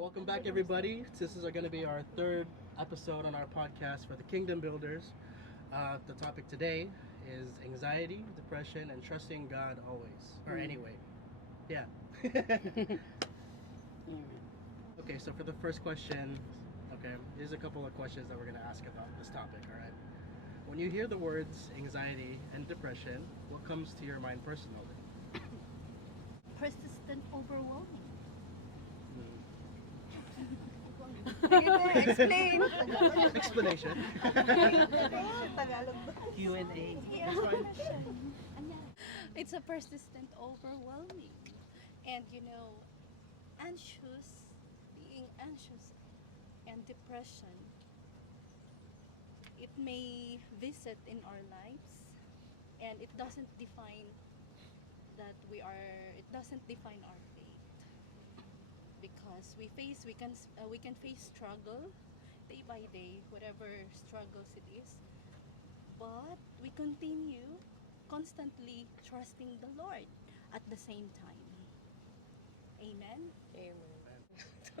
welcome back, everybody. This is going to be our third episode on our podcast for the Kingdom Builders. The topic today is anxiety, depression, and trusting God always, or anyway. Yeah. Okay, so for the first question, here's a couple of questions that we're going to ask about this topic, all right? When you hear the words anxiety and depression, what comes to your mind personally? Persistent overwhelming. Explain. Explanation. Tagalog ba? Q&A. It's a persistent overwhelming. And being anxious and depression, it may visit in our lives, and it doesn't define it doesn't define our fate, because we can face struggle day by day, whatever struggles it is, but we continue constantly trusting the Lord at the same time. Amen. Amen.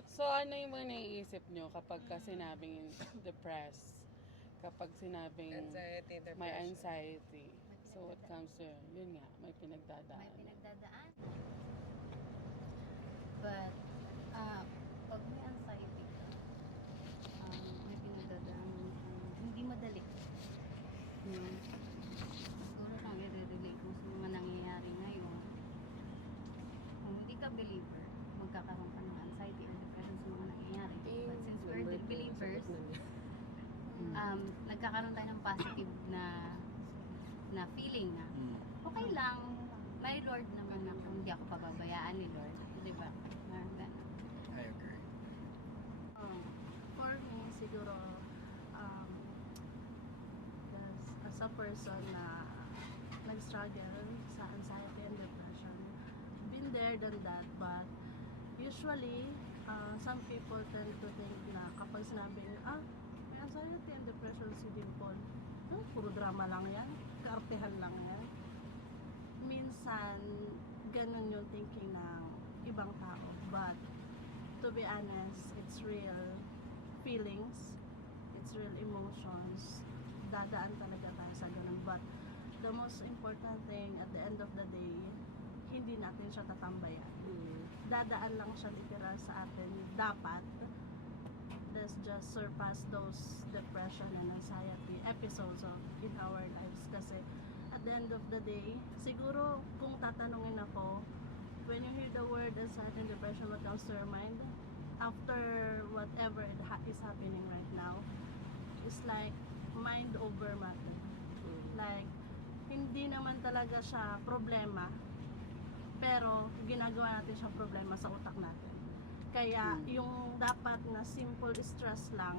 So, ano yung mga naiisip nyo kapag ka sinabing depressed? Kapag sinabing Anxiety, depression. may anxiety. So, what comes to yun nga, may pinagdadaan. May pinagdadaan. But, pag may anxiety ka, may pinagdadaan, hindi madali. Siguro kung i-relate mo sa mga nangyayari ngayon, kung hindi ka believer, magkakaroon ka ng anxiety or depression sa mga nangyayari. But since we're the believers, nagkakaroon tayo ng positive na feeling na okay lang, may Lord naman ako, hindi ako pababayaan ni Lord, di ba? I agree. For me, siguro, as a person na nag-struggle sa anxiety and depression, been there, done that, but usually, some people tend to think na kapag sinabing, may anxiety and depression si Dimple, puro drama lang yan, kaartehan lang yan. Minsan, ganun yung thinking ng ibang tao, but to be honest, it's real feelings, it's real emotions, dadaan talaga tayo sa ganun, but the most important thing at the end of the day, hindi natin siya tatambayan. Dadaan lang siya literal sa atin. Dapat, let's just surpass those depression and anxiety episodes in our lives. Kasi at the end of the day, siguro kung tatanungin ako, when you hear the word anxiety and depression, what comes to your mind? After whatever is happening right now, it's like mind over matter. Like, hindi naman talaga siya problema, pero ginagawa natin siyang problema sa utak natin. Kaya yung dapat na simple stress lang,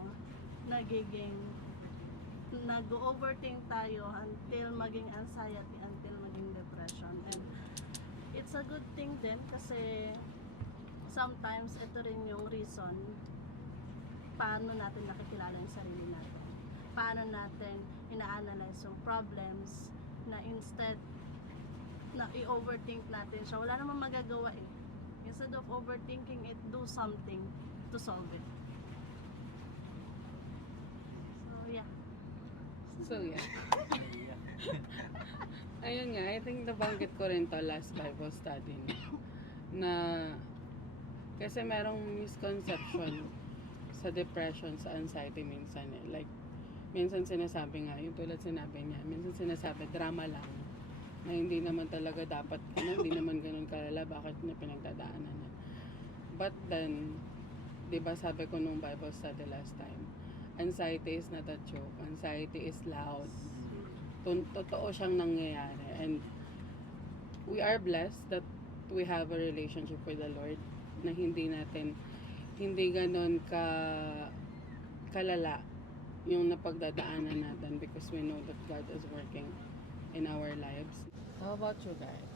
nag-overthink tayo until maging anxiety, until maging depression. And it's a good thing din kasi sometimes ito rin yung reason paano natin nakikilala yung sarili natin. Paano natin ina-analyze yung problems na instead na i-overthink natin siya. Wala namang magagawa eh. Instead of overthinking it, do something to solve it. So, yeah. Ayun nga, I think nabanggit ko rin to last Bible study na kasi merong misconception sa depression, sa anxiety minsan eh. Like, minsan sinasabi nga, yung tulad sinabi niya, minsan sinasabi drama lang na hindi naman talaga dapat, hindi naman ganun kalala, bakit na pinagdadaanan niya. But then, di ba sabi ko nung Bible study last time, anxiety is not a joke. Anxiety is loud. Totoo siyang nangyayari. And we are blessed that we have a relationship with the Lord na hindi ganun kalala yung napagdadaanan natin because we know that God is working in our lives. How about you guys?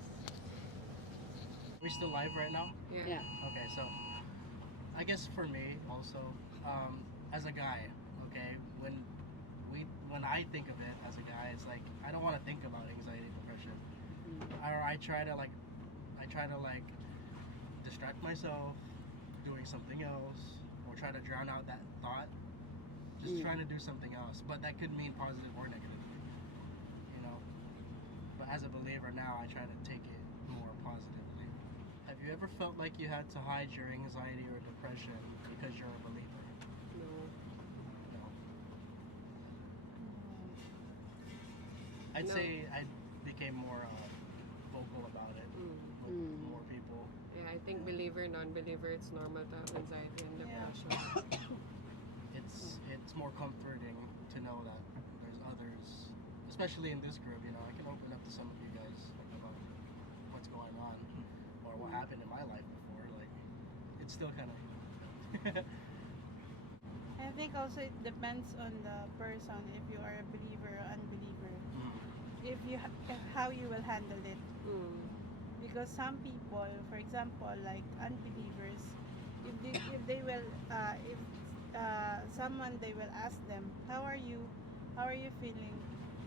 We're still live right now? Yeah. Okay, so I guess for me also, as a guy, okay, when I think of it as a guy, it's like I don't want to think about anxiety, depression, or I try to like distract myself, doing something else, or try to drown out that thought. Just trying to do something else, but that could mean positive or negative, you know. But as a believer now, I try to take it more positively. Have you ever felt like you had to hide your anxiety or depression because you're a believer? No. No. I'd No. say I became more vocal about it with Mm. more people. Yeah, I think believer, non-believer, it's normal to have anxiety and Yeah. depression. It's more comforting to know that there's others, especially in this group. You know, I can open up to some of you guys about what's going on or what happened in my life before. Like, it's still kind of. I think also it depends on the person if you are a believer or unbeliever. If how you will handle it. Because some people, for example, like unbelievers, if they will if someone they will ask them, how are you feeling,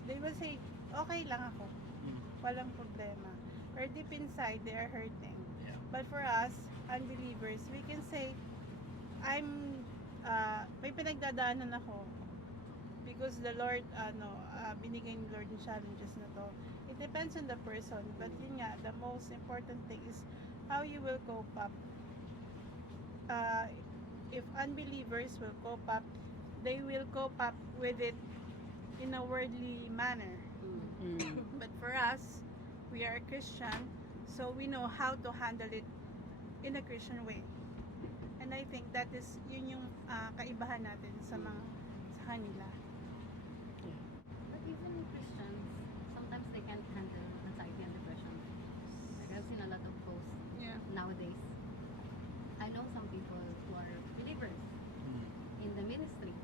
they will say okay lang ako, walang problema, or deep inside they are hurting. Yeah. But for us unbelievers, we can say may pinagdadaanan ako because the Lord binigay ni Lord yung challenges na to. It depends on the person, but yun nga, the most important thing is how you will cope up. If unbelievers will cope up, they will cope up with it in a worldly manner. But for us, we are a Christian, so we know how to handle it in a Christian way. And I think that is yun yung kaibahan natin sa kanila. But even Christians, sometimes they can't handle anxiety and depression. Like I've seen a lot of posts Yeah. nowadays. I know some people who are believers in the ministry,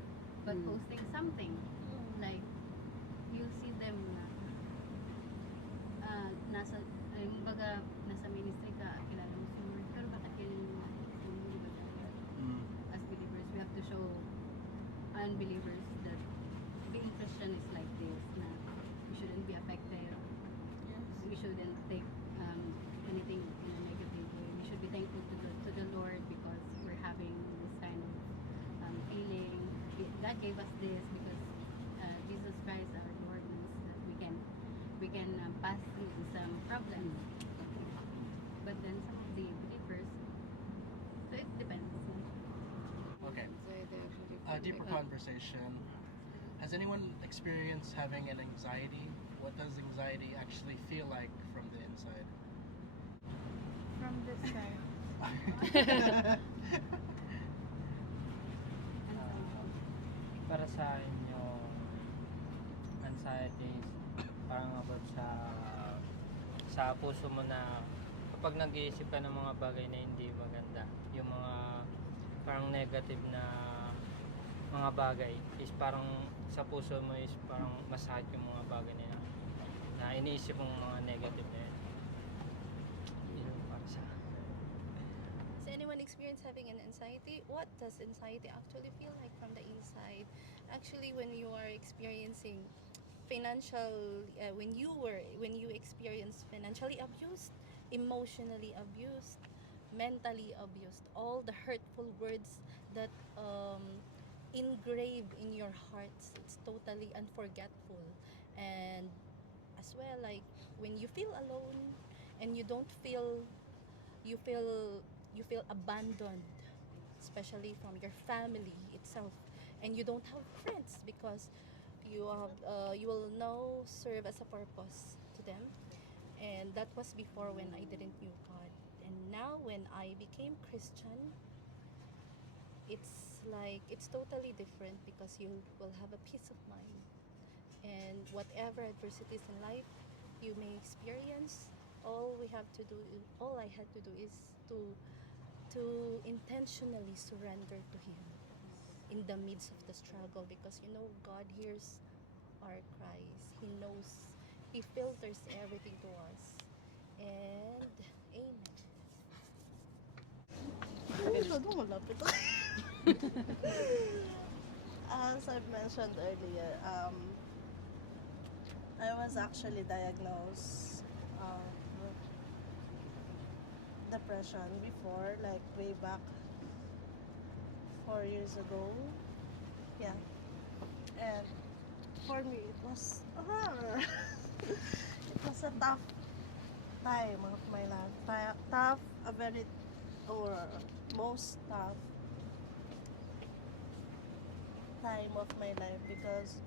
but posting something like you'll see them nasa nasa ministry ka, kilala mo si Lord, pero bakit ganyan yung hindi ba tayo? As believers, we have to show unbelievers that being Christian is like this, na we shouldn't be affected, we shouldn't take anything in a negative way. We should be thankful to the Lord because we're having this kind of feeling. God gave us this because Jesus Christ our Lord knows that we can pass through some problems. But then some of the believers, so it depends. Okay. Anxiety actually. A deeper conversation. Has anyone experienced having an anxiety? What does anxiety actually feel like from the inside? From this side. Para sa inyo, anxiety is parang about sa puso mo na kapag nag-iisip ka ng mga bagay na hindi maganda, yung mga parang negative na mga bagay is parang sa puso mo is parang masakit yung mga bagay na iniisip mong mga negative na yun. Yun yung para sa Has anyone experienced having an anxiety? What does anxiety actually feel like from the inside? Actually, when you are experiencing when you experience financially abused, emotionally abused, mentally abused, all the hurtful words that engrave in your hearts, it's totally unforgettable. And as well, like when you feel alone and you don't feel you feel abandoned, especially from your family itself, and you don't have friends because you will now serve as a purpose to them. And that was before when I didn't knew God. And now when I became Christian, it's like it's totally different because you will have a peace of mind. And whatever adversities in life you may experience, all I had to do is to intentionally surrender to Him in the midst of the struggle, because God hears our cries. He knows, He filters everything to us. And amen. Malapit. As I've mentioned earlier, I was actually diagnosed with depression before, like way back 4 years ago. Yeah. And for me, it was it was a tough time of my life. Tough, a very, or most tough time of my life because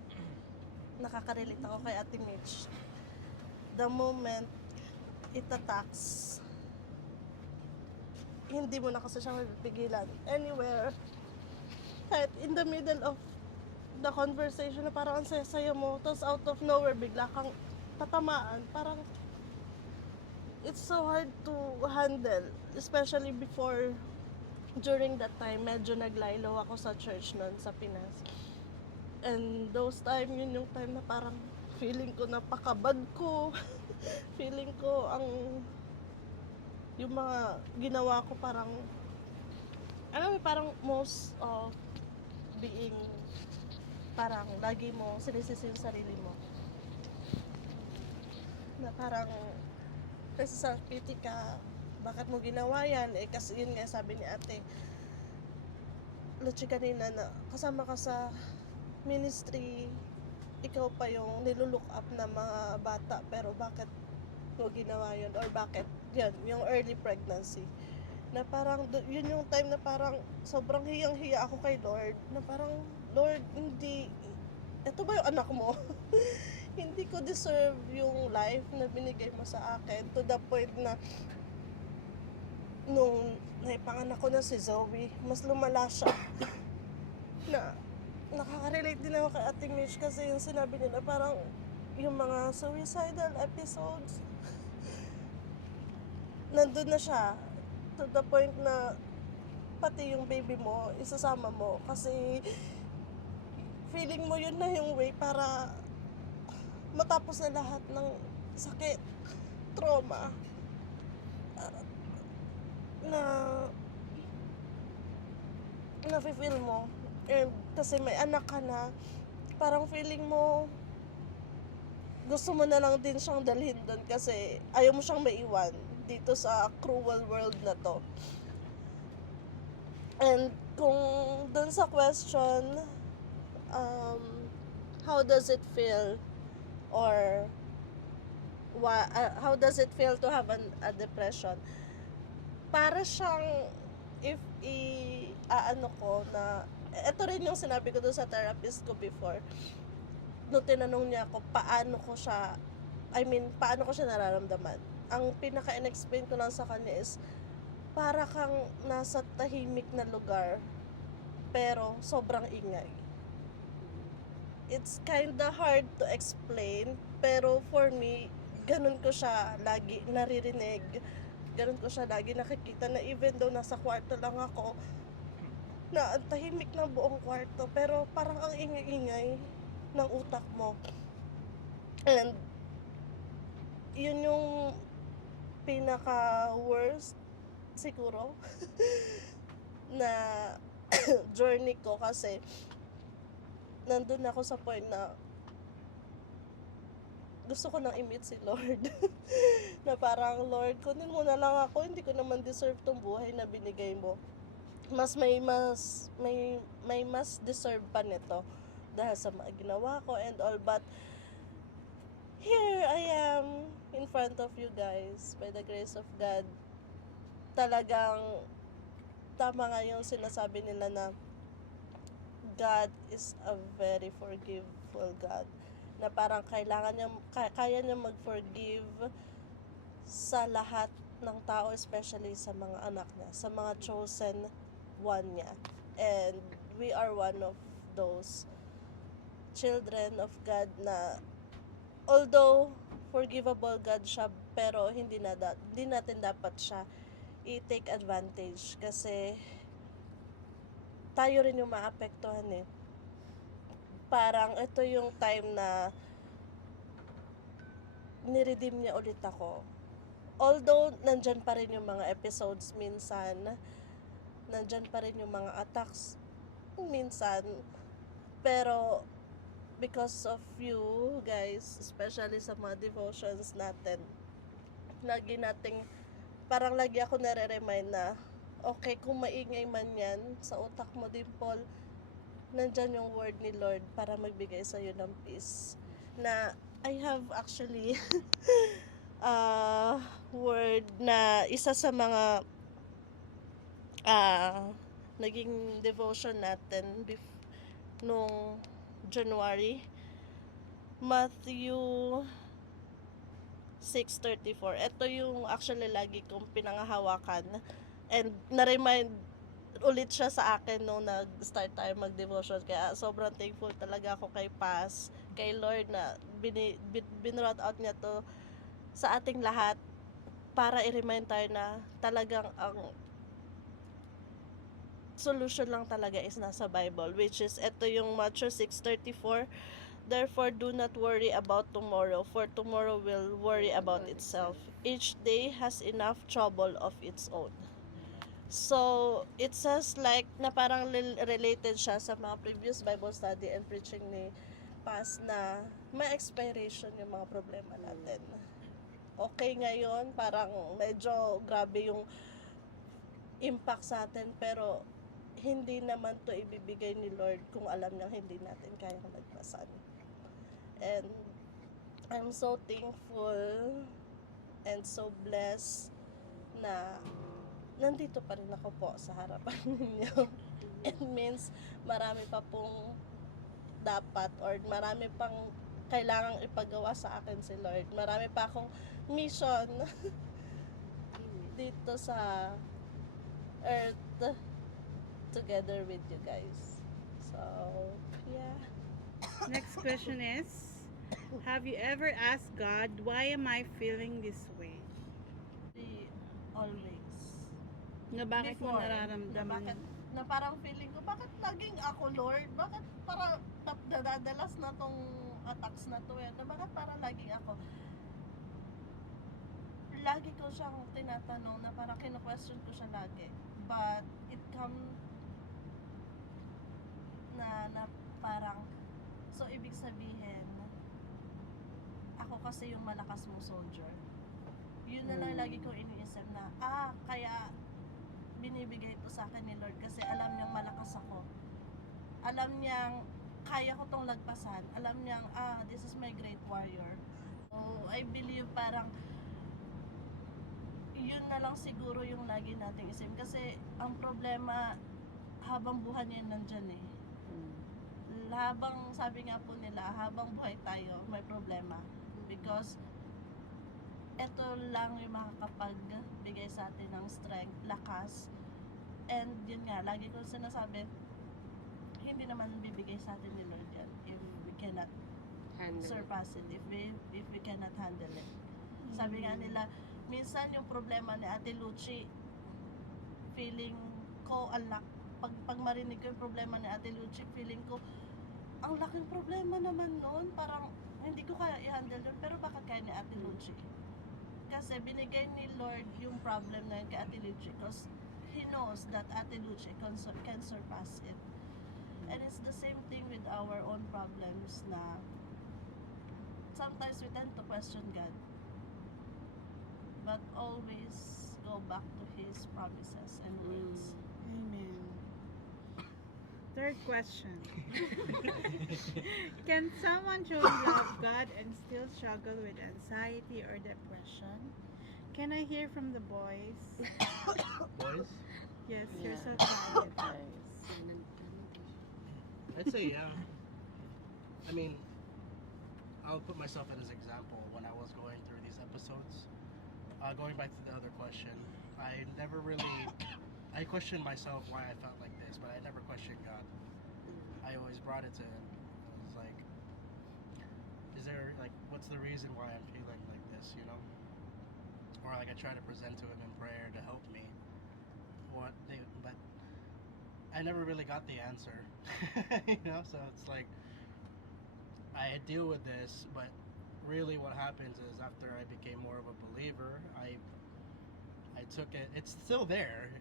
nakaka-relate ako kay Ate Mitch. The moment it attacks, hindi mo na kasi siya mapipigilan. Anywhere, kahit in the middle of the conversation na parang ang saya-saya mo, tapos out of nowhere, bigla kang tatamaan. Parang, it's so hard to handle. Especially before, during that time, medyo naglaylo ako sa church noon sa Pinas. And those time, yun yung time na parang feeling ko napakabad ko. Feeling ko yung mga ginawa ko parang, alam mo, parang most of being, parang lagi mo sinisisi yung sarili mo. Na parang, kasi self-pity ka, bakit mo ginawa yan? Eh, kasi yun nga sabi ni ate, Luchi kanina na kasama ka sa ministry, ikaw pa yung nilulook up na mga bata, pero bakit mo ginawa yun? Or bakit, yan, yung early pregnancy. Na parang, yun yung time na parang sobrang hiyang-hiya ako kay Lord. Na parang, Lord, hindi, ito ba yung anak mo? Hindi ko deserve yung life na binigay mo sa akin. To the point na, nung naipanganak ko na si Zoe, mas lumala siya. Na, nakaka-relate din ako kay Ate Mitch kasi yung sinabi nila parang yung mga suicidal episodes nandun na siya to the point na pati yung baby mo isasama mo kasi feeling mo yun na yung way para matapos na lahat ng sakit, trauma na feel mo. And kasi may anak ka na, parang feeling mo gusto mo na lang din siyang dalhin doon kasi ayaw mo siyang maiwan dito sa cruel world na to. And kung doon sa question, how does it feel or how does it feel to have a depression? Para siyang if ano ko na ito rin yung sinabi ko doon sa therapist ko before. Nung tinanong niya ako, paano ko siya nararamdaman. Ang pinaka-in-explain ko lang sa kanya is, para kang nasa tahimik na lugar, pero sobrang ingay. It's kinda hard to explain, pero for me, ganun ko siya lagi naririnig. Ganun ko siya lagi nakikita na even though nasa kwarto lang ako, na ang tahimik ng buong kwarto, pero parang ang ingay-ingay ng utak mo. And yun yung pinaka-worst siguro na journey ko kasi nandun ako sa point na gusto ko nang i-meet si Lord. Na parang, Lord, kunin mo na lang ako, hindi ko naman deserve tong buhay na binigay mo. May mas deserve pa nito dahil sa mga ginawa ko and all, but here I am in front of you guys by the grace of God. Talagang tama nga yung sinasabi nila na God is a very forgiveful God, na parang kaya niya mag-forgive sa lahat ng tao, especially sa mga anak niya, sa mga chosen one niya. And we are one of those children of God na although forgivable God siya, pero hindi natin dapat siya i-take advantage kasi tayo rin yung maapektuhan eh. Parang ito yung time na niredeem niya ulit ako. Although nandyan pa rin yung mga episodes minsan, nandyan pa rin yung mga attacks minsan, pero because of you guys, especially sa mga devotions natin, lagi ako nare-remind na okay, kung maingay man yan, sa utak mo din, Paul, nandyan yung word ni Lord para magbigay sa'yo ng peace. Na I have actually word na isa sa mga naging devotion natin nung January, Matthew 6:34. Ito yung actually lagi kong pinangahawakan and na-remind ulit siya sa akin nung nag-start tayo mag-devotion. Kaya sobrang thankful talaga ako kay Paz, kay Lord na binrout out niya to sa ating lahat para i-remind tayo na talagang ang solution lang talaga is nasa Bible, which is ito yung Matthew 6:34. Therefore, do not worry about tomorrow, for tomorrow will worry about itself. Each day has enough trouble of its own. So, it says like na parang related siya sa mga previous Bible study and preaching ni Paz na may expiration yung mga problema natin. Okay ngayon, parang medyo grabe yung impact sa atin, pero hindi naman to ibibigay ni Lord kung alam niyang hindi natin kayang lagpasan. And I'm so thankful and so blessed na nandito pa rin ako po sa harapan ninyo. It means marami pa pong dapat or marami pang kailangang ipagawa sa akin si Lord. Marami pa akong mission dito sa earth together with you guys. So, yeah. Next question is, have you ever asked God, why am I feeling this way? Always. Na bakit mo Before, nararamdaman? na parang feeling ko, bakit laging ako, Lord? Bakit para nadadalas na tong attacks na to eh? Bakit para laging ako? Lagi ko siyang tinatanong na parang kino-question ko siya lagi. But it come na parang, so ibig sabihin, ako kasi yung malakas mong soldier. Yun na lang lagi ko iniisip na, kaya binibigay ito sa akin ni Lord kasi alam niyang malakas ako. Alam niyang kaya ko tong lagpasan. Alam niyang, this is my great warrior. So, I believe parang yun na lang siguro yung lagi nating isip. Kasi ang problema, habang buhay niya nandyan eh. Habang, sabi nga po nila, habang buhay tayo, may problema. Because ito lang yung makakapagbigay sa atin ng strength, lakas. And yun nga, lagi ko sinasabi, hindi naman bibigay sa atin ni Lord yan if we cannot surpass it, if we cannot handle it. Sabi nga nila, minsan yung problema ni Ate Lucy, feeling ko, pag marinig ko yung problema ni Ate Lucy, feeling ko, ang laking problema naman nun, parang hindi ko kaya i-handle yun, pero bakit kaya ni Ate Lucy? Kasi binigay ni Lord yung problem na yun kay Ate Lucy because He knows that Ate Lucy can surpass it. And it's the same thing with our own problems na sometimes we tend to question God, but always go back to His promises and words. Amen. Third question. Can someone truly love God and still struggle with anxiety or depression? Can I hear from the boys? Boys? Yes, Yeah. you're so quiet. I'd say yeah. I mean, I'll put myself as an example when I was going through these episodes. Going back to the other question, I never really, I questioned myself why I felt like this, but I never questioned God. I always brought it to Him. I was like, is there, like, what's the reason why I'm feeling like this, you know? Or like I try to present to Him in prayer to help me. But I never really got the answer, you know? So it's like, I deal with this, but really what happens is after I became more of a believer, I took it, it's still there.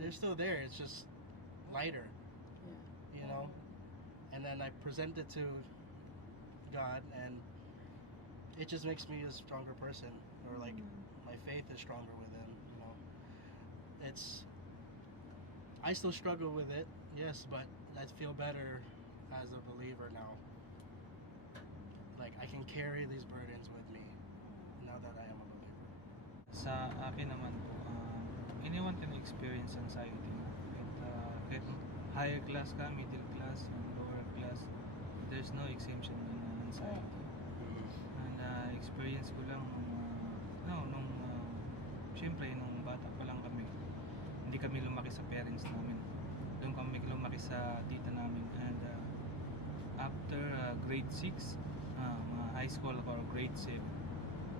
They're still there, it's just lighter, you know? And then I present it to God, and it just makes me a stronger person, or like my faith is stronger with Him, you know? It's I still struggle with it, yes, but I feel better as a believer now. Like I can carry these burdens with me now that I am a believer. Sa akin naman po, anyone can experience anxiety. Kahit higher class ka, middle class, and lower class, there's no exemption in anxiety. And experience ko lang syempre nung bata pa lang kami, hindi kami lumaki sa parents namin. Doon kami lumaki sa tita namin. And after grade 6, mga high school or grade 7,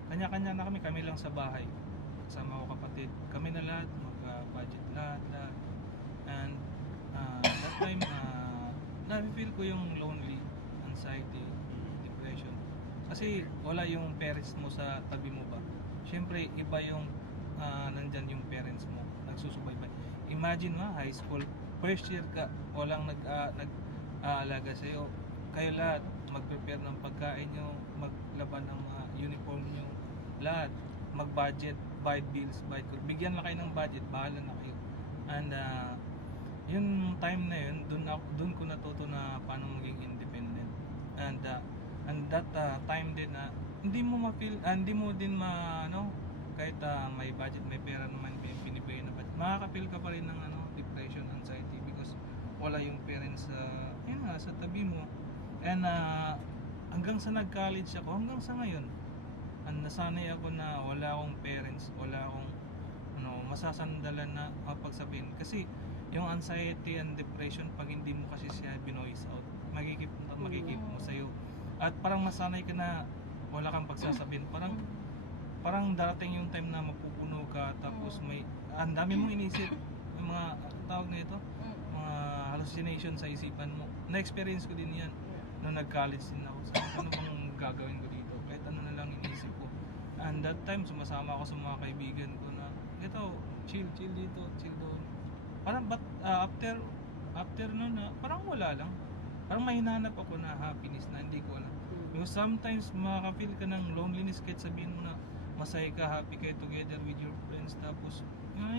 kanya-kanya na kami lang sa bahay. Kasama ko kapatid, kami na lahat, mag-budget lahat. And that time, na-feel ko yung lonely, anxiety, depression. Kasi wala yung parents mo sa tabi mo ba. Siyempre, iba yung nandyan yung parents mo, nagsusubaybay. Imagine mo, high school, first year ka, walang nag-aalaga sa'yo. Kayo lahat, mag-prepare ng pagkain nyo, maglaban ng uniform nyo, lahat, mag-budget, buy bills, buy food. Bigyan lang kayo ng budget, bahala na kayo. And yung time na yun, dun ko natuto na paano maging independent. And that time din na hindi mo ma-feel, hindi mo din kahit may budget, may pera naman pinibigay na, but makaka-feel ka pa rin ng depression, anxiety, because wala yung parents sa tabi mo. And hanggang sa nag-college ako, hanggang sa ngayon, nasanay ako na wala akong parents, wala akong masasandalan na mapagsabihin. Kasi yung anxiety and depression, pag hindi mo kasi siya binoise out, magigip mo sa'yo. At parang masanay ka na wala kang pagsasabihin. Parang darating yung time na mapupuno ka, tapos ang dami mong inisip, yung mga tawag na ito, mga hallucination sa isipan mo. Na-experience ko din yan nung nag-college din ako. Ano bang gagawin ko dito? Kahit ano na lang inisip ko. And that time, sumasama ako sa mga kaibigan ko na, ito, chill dito, chill doon. Parang, but after nun, parang wala lang. Parang may hinahanap ako na happiness na hindi ko alam. Because sometimes makaka-feel ka ng loneliness kahit sabihin mo na masaya ka, happy kayo together with your friends, tapos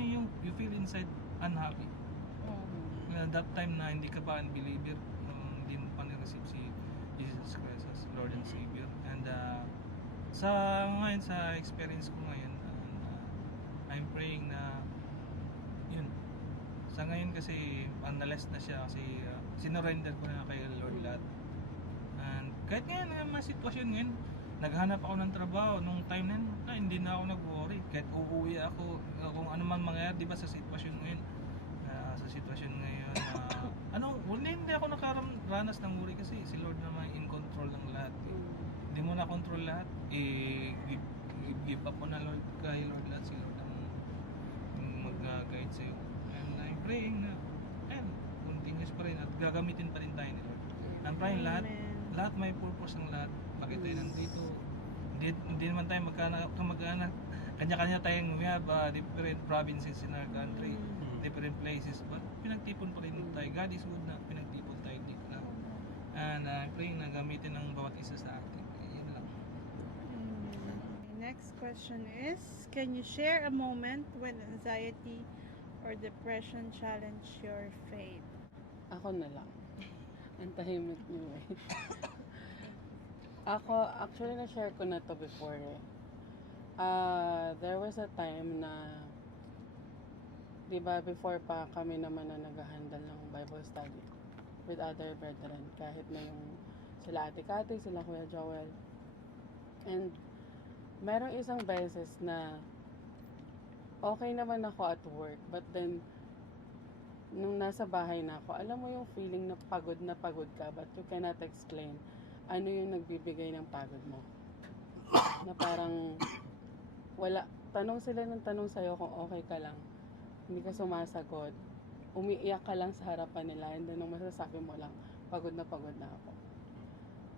you feel inside unhappy. That time na hindi ka pa unbeliever, hindi mo pa ni-receive si Jesus Christ as Lord and Savior. And sa experience ko ngayon, I'm praying na yun, sa ngayon kasi analyze na siya, kasi sinurrender ko na kay Lord lahat. And kahit ngayon mga sitwasyon ngayon, naghanap ako ng trabaho nung time na hindi na ako nag-worry. Kahit uuwi ako, kung ano man mangyayari, di ba sa sitwasyon ngayon, hindi ako nakaranas ng worry kasi si Lord naman in control ng lahat. Hindi mo na control lahat, give up mo na kay Lord lahat. Si Lord ang mag-guide sa'yo. And I'm praying na continuous pa rin at gagamitin pa rin tayo ni Lord. I'm praying lahat may purpose ng lahat. Bakit tayo nandito? Hindi naman tayo magkaanak. Kanya-kanya tayong we have different provinces in our country, different places, but pinagtipon pa rin tayo. God is good na pinagtipon tayo dito lang. And I'm praying na gamitin ng bawat isa sa atin. Yan lang. Next question is, can you share a moment when anxiety or depression challenged your faith? Ako na lang. Ang tahimik niyo eh. Ako, actually na-share ko na to before eh. There was a time na, di ba, before pa kami naman na nag-handle ng Bible study with other brethren, kahit na yung sila Ate Kati, sila Kuya Joel. And merong isang beses na okay naman ako at work, but then nung nasa bahay na ako, alam mo yung feeling na pagod ka, but you cannot explain ano yung nagbibigay ng pagod mo. Na parang wala, tanong sila ng tanong sa'yo kung okay ka lang, hindi ka sumasagot, umiiyak ka lang sa harapan nila, and then nung masasabi mo lang, pagod na ako.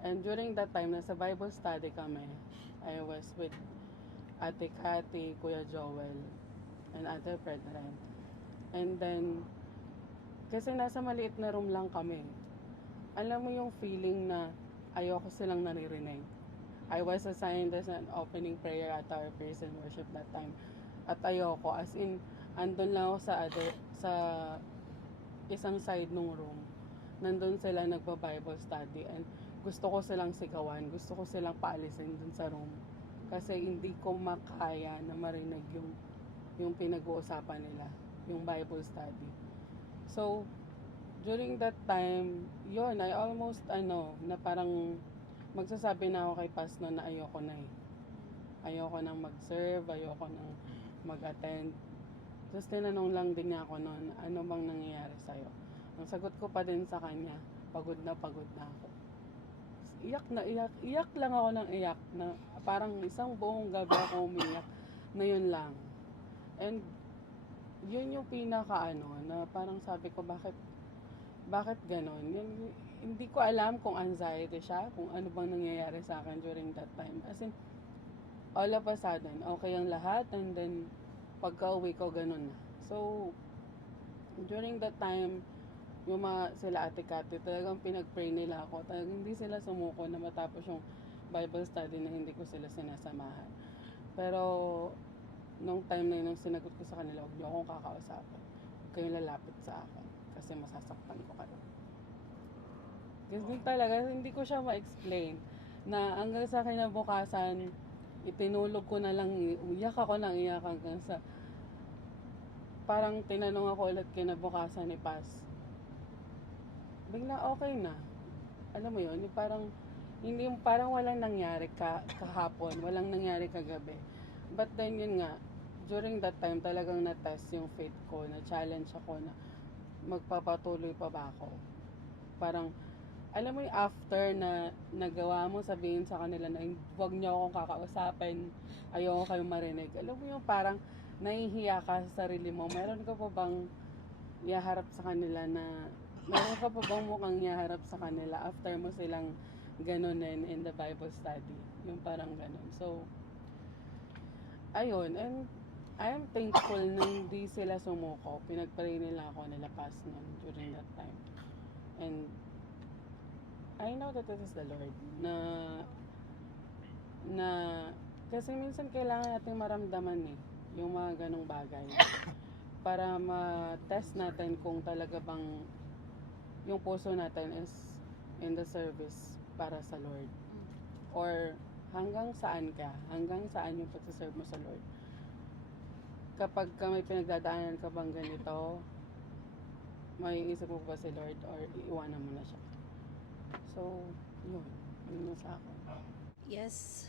And during that time, nasa Bible study kami, I was with Ate Kati, Kuya Joel, and other brethren. And then, kasi nasa maliit na room lang kami, alam mo yung feeling na ayoko silang naririnig. I was assigned as an opening prayer at our praise and worship that time. At ayoko, as in, andun lang ako sa isang side ng room. Nandun sila nagpa-Bible study and gusto ko silang sigawan, gusto ko silang paalisin dun sa room. Kasi hindi ko makaya na marinig yung pinag-uusapan nila, yung Bible study. So, during that time, yun, I almost, na parang magsasabi na ako kay Pastor na ayoko na eh. Ayoko nang mag-serve, ayoko nang mag-attend. Tapos tinanong lang din niya ako noon, ano bang nangyayari sa'yo? Ang sagot ko pa din sa kanya, pagod na ako. Iyak lang ako ng iyak na parang isang buong gabi ako umiyak na yun lang. And yun yung na parang sabi ko bakit ganon? Hindi ko alam kung anxiety siya, kung ano bang nangyayari sa akin during that time. As in, all of a sudden, okay ang lahat and then pagka-uwi ko ganon na. So, during that time, yung sila Ate Kati, talagang pinag-pray nila ako. Talagang hindi sila sumuko na matapos yung Bible study na hindi ko sila sinasamahan. Pero, nung time na yun, nung sinagot ko sa kanila, huwag niyo akong kakausapin. Huwag kayong lalapit sa akin kasi masasaktan ko kayo. Kasi talaga, hindi ko siya ma-explain na hanggang sa kinabukasan, itinulog ko na lang, iyak ako ng iyak hanggang sa parang tinanong ako ulit kinabukasan ni Paz. Bigla okay na. Alam mo yun, parang walang nangyari kahapon, walang nangyari kagabi. But then yun nga, during that time talagang na-test yung faith ko, na-challenge ako na magpapatuloy pa ba ako. Parang, alam mo yung after na nagawa mo, sabihin sa kanila na huwag niyo akong kakausapin, ayoko kayong marinig. Alam mo yung parang nahihiya ka sa sarili mo. Meron ka pa bang iharap sa kanila meron ka pa bang mukhang iharap sa kanila after mo silang ganunin in the Bible study? Yung parang ganun. So, ayun. And I am thankful na hindi sila sumuko. Pinagpray nila ako nila Paz nun during that time. And I know that it is the Lord na kasi minsan kailangan nating maramdaman yung mga ganong bagay para ma-test natin kung talaga bang yung puso natin is in the service para sa Lord or hanggang saan yung pagsaserve mo sa Lord. Kapag may pinagdadaanan ka bang ganito, may isip mo ba si Lord or iiwanan mo na siya? So, yun sa akin. Yes,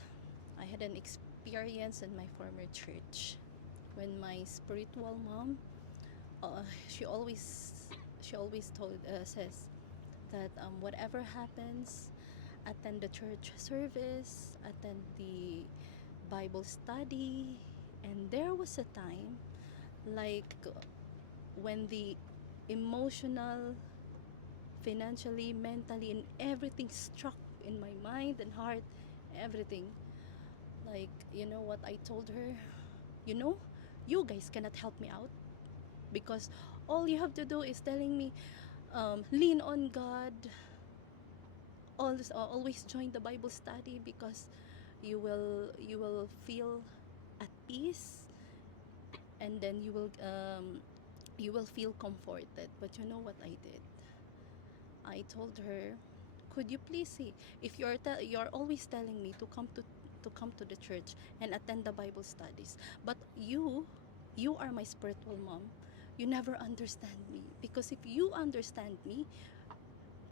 I had an experience in my former church when my spiritual mom, she always says that whatever happens, attend the church service, attend the Bible study. And there was a time like when the emotional, financially, mentally, and everything struck in my mind and heart, everything. Like, you know what I told her? You guys cannot help me out because all you have to do is telling me, lean on God, always join the Bible study because you will feel at peace, and then you will feel comforted. But you know what I did? I told her, could you please see if you're always telling me to come to the church and attend the Bible studies, but you are my spiritual mom. You never understand me, because if you understand me,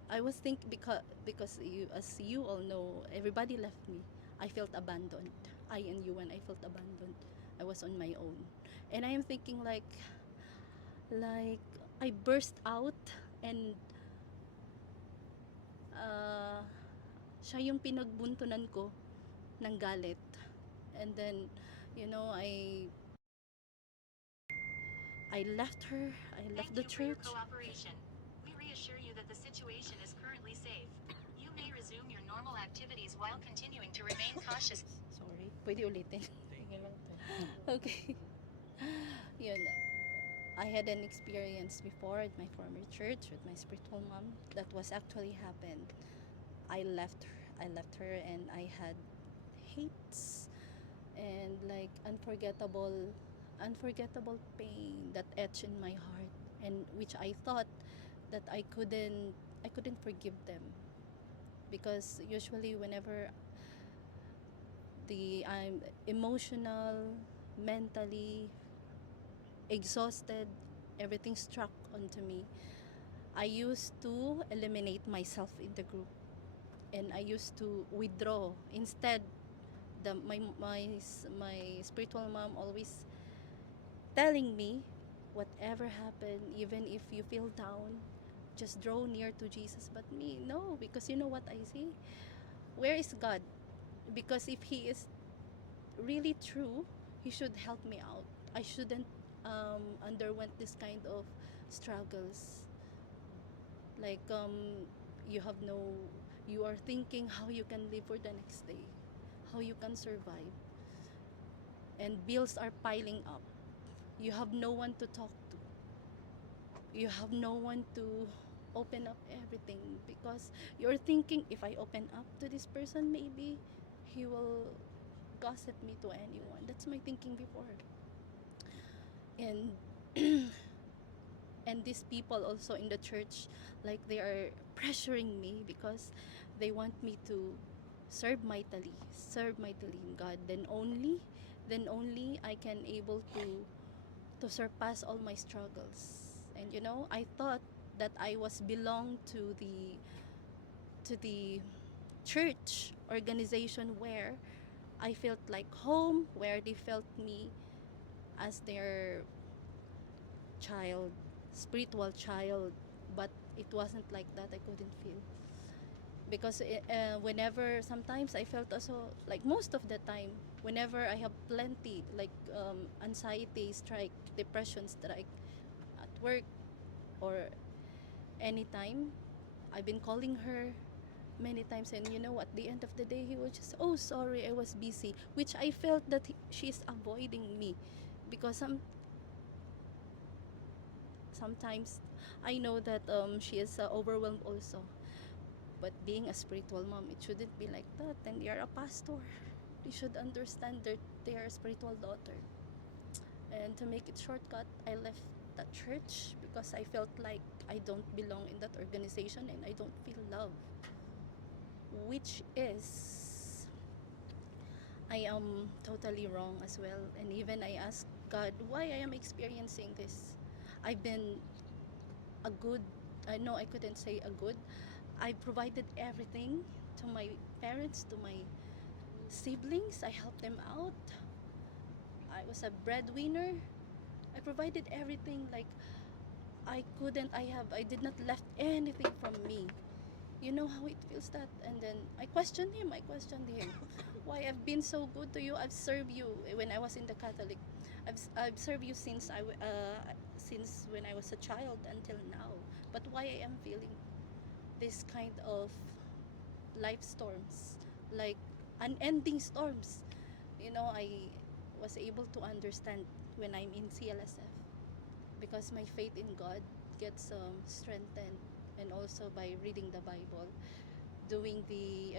I was thinking, because you, as you all know, everybody left me. I felt abandoned. I and you, when I felt abandoned, I was on my own, and I am thinking like I burst out, and siya yung pinagbuntunan ko ng galit. And then, I left her. I left the church. Thank you for your cooperation. We reassure you that the situation is currently safe. You may resume your normal activities while continuing to remain cautious. Sorry, pwede ulitin. Okay. Yun. I had an experience before at my former church with my spiritual mom that was actually happened. I left her and I had hates and like unforgettable pain that etched in my heart, and which I thought that I couldn't forgive them, because usually whenever I'm emotional, mentally exhausted, everything struck onto me, I used to eliminate myself in the group, and I used to withdraw. Instead, my spiritual mom always telling me, whatever happened, even if you feel down, just draw near to Jesus. But me, no, because you know what I see? Where is God? Because if He is really true, He should help me out. I shouldn't underwent this kind of struggles. Like you are thinking how you can live for the next day, how you can survive, and bills are piling up. You have no one to talk to. You have no one to open up everything, because you're thinking, if I open up to this person, maybe he will gossip me to anyone. That's my thinking before. And and these people also in the church, like, they are pressuring me because they want me to serve mightily in God. Then only I can able to surpass all my struggles. And I thought that I was belong to the church organization where I felt like home, where they felt me as their child, spiritual child. But it wasn't like that. I couldn't feel, because whenever, sometimes I felt also, like most of the time, whenever I have plenty, like anxiety strike, depression strike at work, or anytime, I've been calling her many times, and at the end of the day, he was just, oh, sorry, I was busy, which I felt that she's avoiding me, because sometimes I know that she is overwhelmed also. But being a spiritual mom, it shouldn't be like that. And you're a pastor, you should understand that they are a spiritual daughter. And to make it shortcut, I left that church because I felt like I don't belong in that organization and I don't feel love, which is, I am totally wrong as well. And even I asked God why I am experiencing this. I've been a good, no, I couldn't say a good. I provided everything to my parents, to my siblings. I helped them out. I was a breadwinner. I provided everything. Like, I did not left anything from me. You know how it feels that? And then I questioned him. Why I've been so good to you? I've served you when I was in the Catholic. I've served you since when I was a child until now. But why I am feeling this kind of life storms, like unending storms? I was able to understand when I'm in CLSF, because my faith in God gets strengthened, and also by reading the Bible, doing the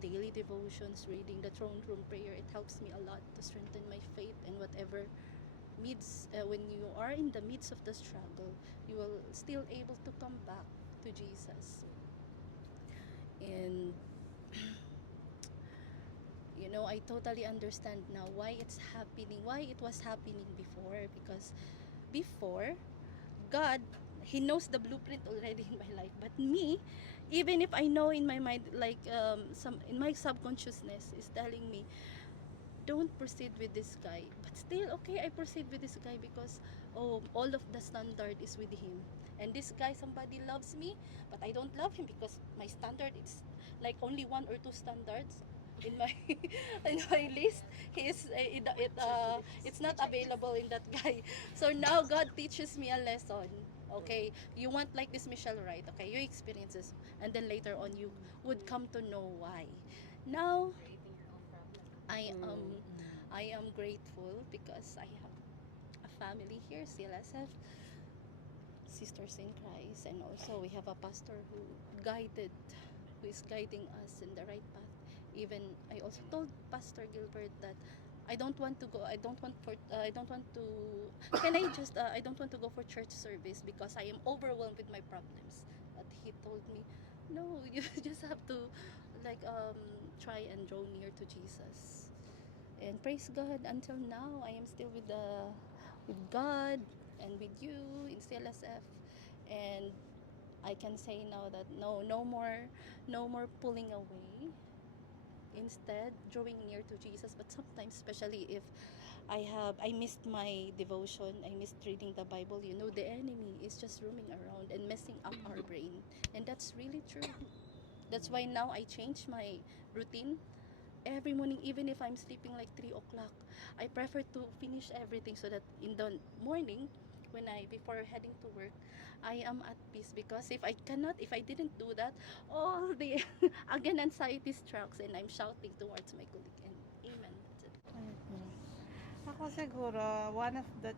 daily devotions, reading the throne room prayer. It helps me a lot to strengthen my faith, and whatever when you are in the midst of the struggle, you will still able to come back to Jesus. And I totally understand now why it was happening before. Because before, God, He knows the blueprint already in my life. But me, even if I know in my mind, like some in my subconsciousness is telling me, don't proceed with this guy. But still, okay, I proceed with this guy because, all of the standard is with him. And this guy, somebody loves me, but I don't love him because my standard is like only one or two standards in my in my list. It's not available in that guy. So now God teaches me a lesson. Okay, you want like this Michelle, right? Okay, you experience this, and then later on you would come to know why. Now I am grateful because I have a family here, CLSF, Sisters in Christ, and also we have a pastor who is guiding us in the right path. Even I also told Pastor Gilbert that I don't want to go. I don't want for. I don't want to. Can I just? I don't want to go for church service because I am overwhelmed with my problems. But he told me, no, you just have to, like, try and draw near to Jesus. And praise God, until now, I am still with God and with you in CLSF, and I can say now that no more pulling away. Instead, drawing near to Jesus. But sometimes, especially if I missed my devotion, I missed reading the Bible, the enemy is just roaming around and messing up our brain. And that's really true. That's why now I change my routine. Every morning, even if I'm sleeping like 3 o'clock, I prefer to finish everything so that in the morning, before heading to work, I am at peace. Because if I didn't do that, all the again anxiety strikes and I'm shouting towards my colleague. And amen. That's it. Ako siguro, one of the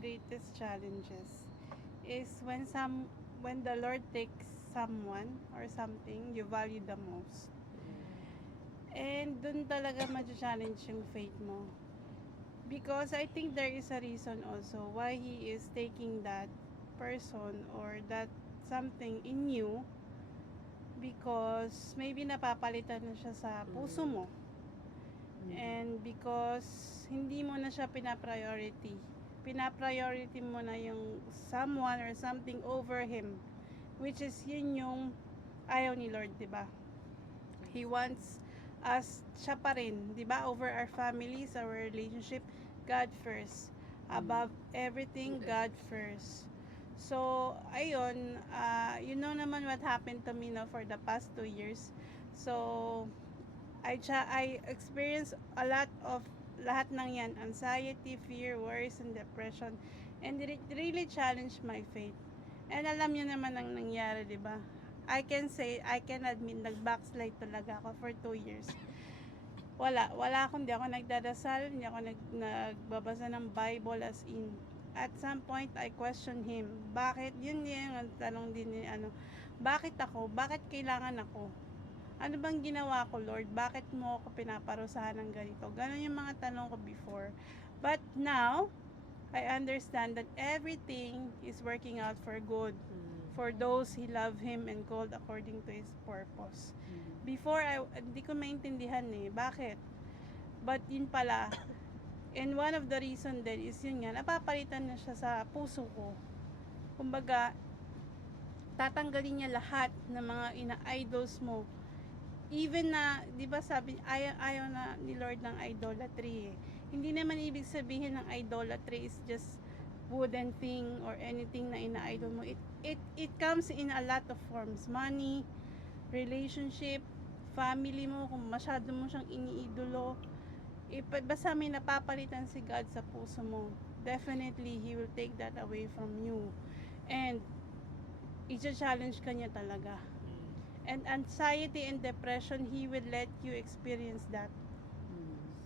greatest challenges, is when the Lord takes someone or something you value the most. And dun talaga ma-challenge yung faith mo. Because I think there is a reason also why He is taking that person or that something in you, because maybe napapalitan na siya sa puso mo. And because hindi mo na siya pinapriority mo na yung someone or something over Him, which is yun yung ayaw ni Lord, diba? He wants us, siya pa rin, diba? Over our families, our relationship, God first. Above everything, God first. So, ayun, you know naman what happened to me now for the past 2 years. So, I experienced a lot of lahat ng yan, anxiety, fear, worries, and depression. And it really challenged my faith. And alam niyo naman ang nangyari, di ba? I can admit, nag-backslide talaga ako for 2 years. Wala akong, hindi ako nagdadasal, hindi ako nagbabasa ng Bible as in. At some point, I questioned Him. Bakit? Yun ang tanong din ni bakit ako? Bakit kailangan ako? Ano bang ginawa ko, Lord? Bakit mo ako pinaparusahan ng ganito? Ganon yung mga tanong ko before. But now, I understand that everything is working out for good. For those He love Him and called according to His purpose. Before, hindi ko maintindihan bakit? But yun pala, and one of the reason then is yun nga, napapalitan na siya sa puso ko. Kumbaga, tatanggalin niya lahat ng mga ina-idols mo. Even na, di ba sabi, ayaw na ni Lord ng idolatry. Hindi naman ibig sabihin ng idolatry is just wooden thing or anything na ina-idol mo. It comes in a lot of forms. Money, relationship, family mo, kung masyado mo siyang iniidolo. Basta may napapalitan si God sa puso mo, definitely He will take that away from you. And i-challenge ka niya talaga. And anxiety and depression, He will let you experience that.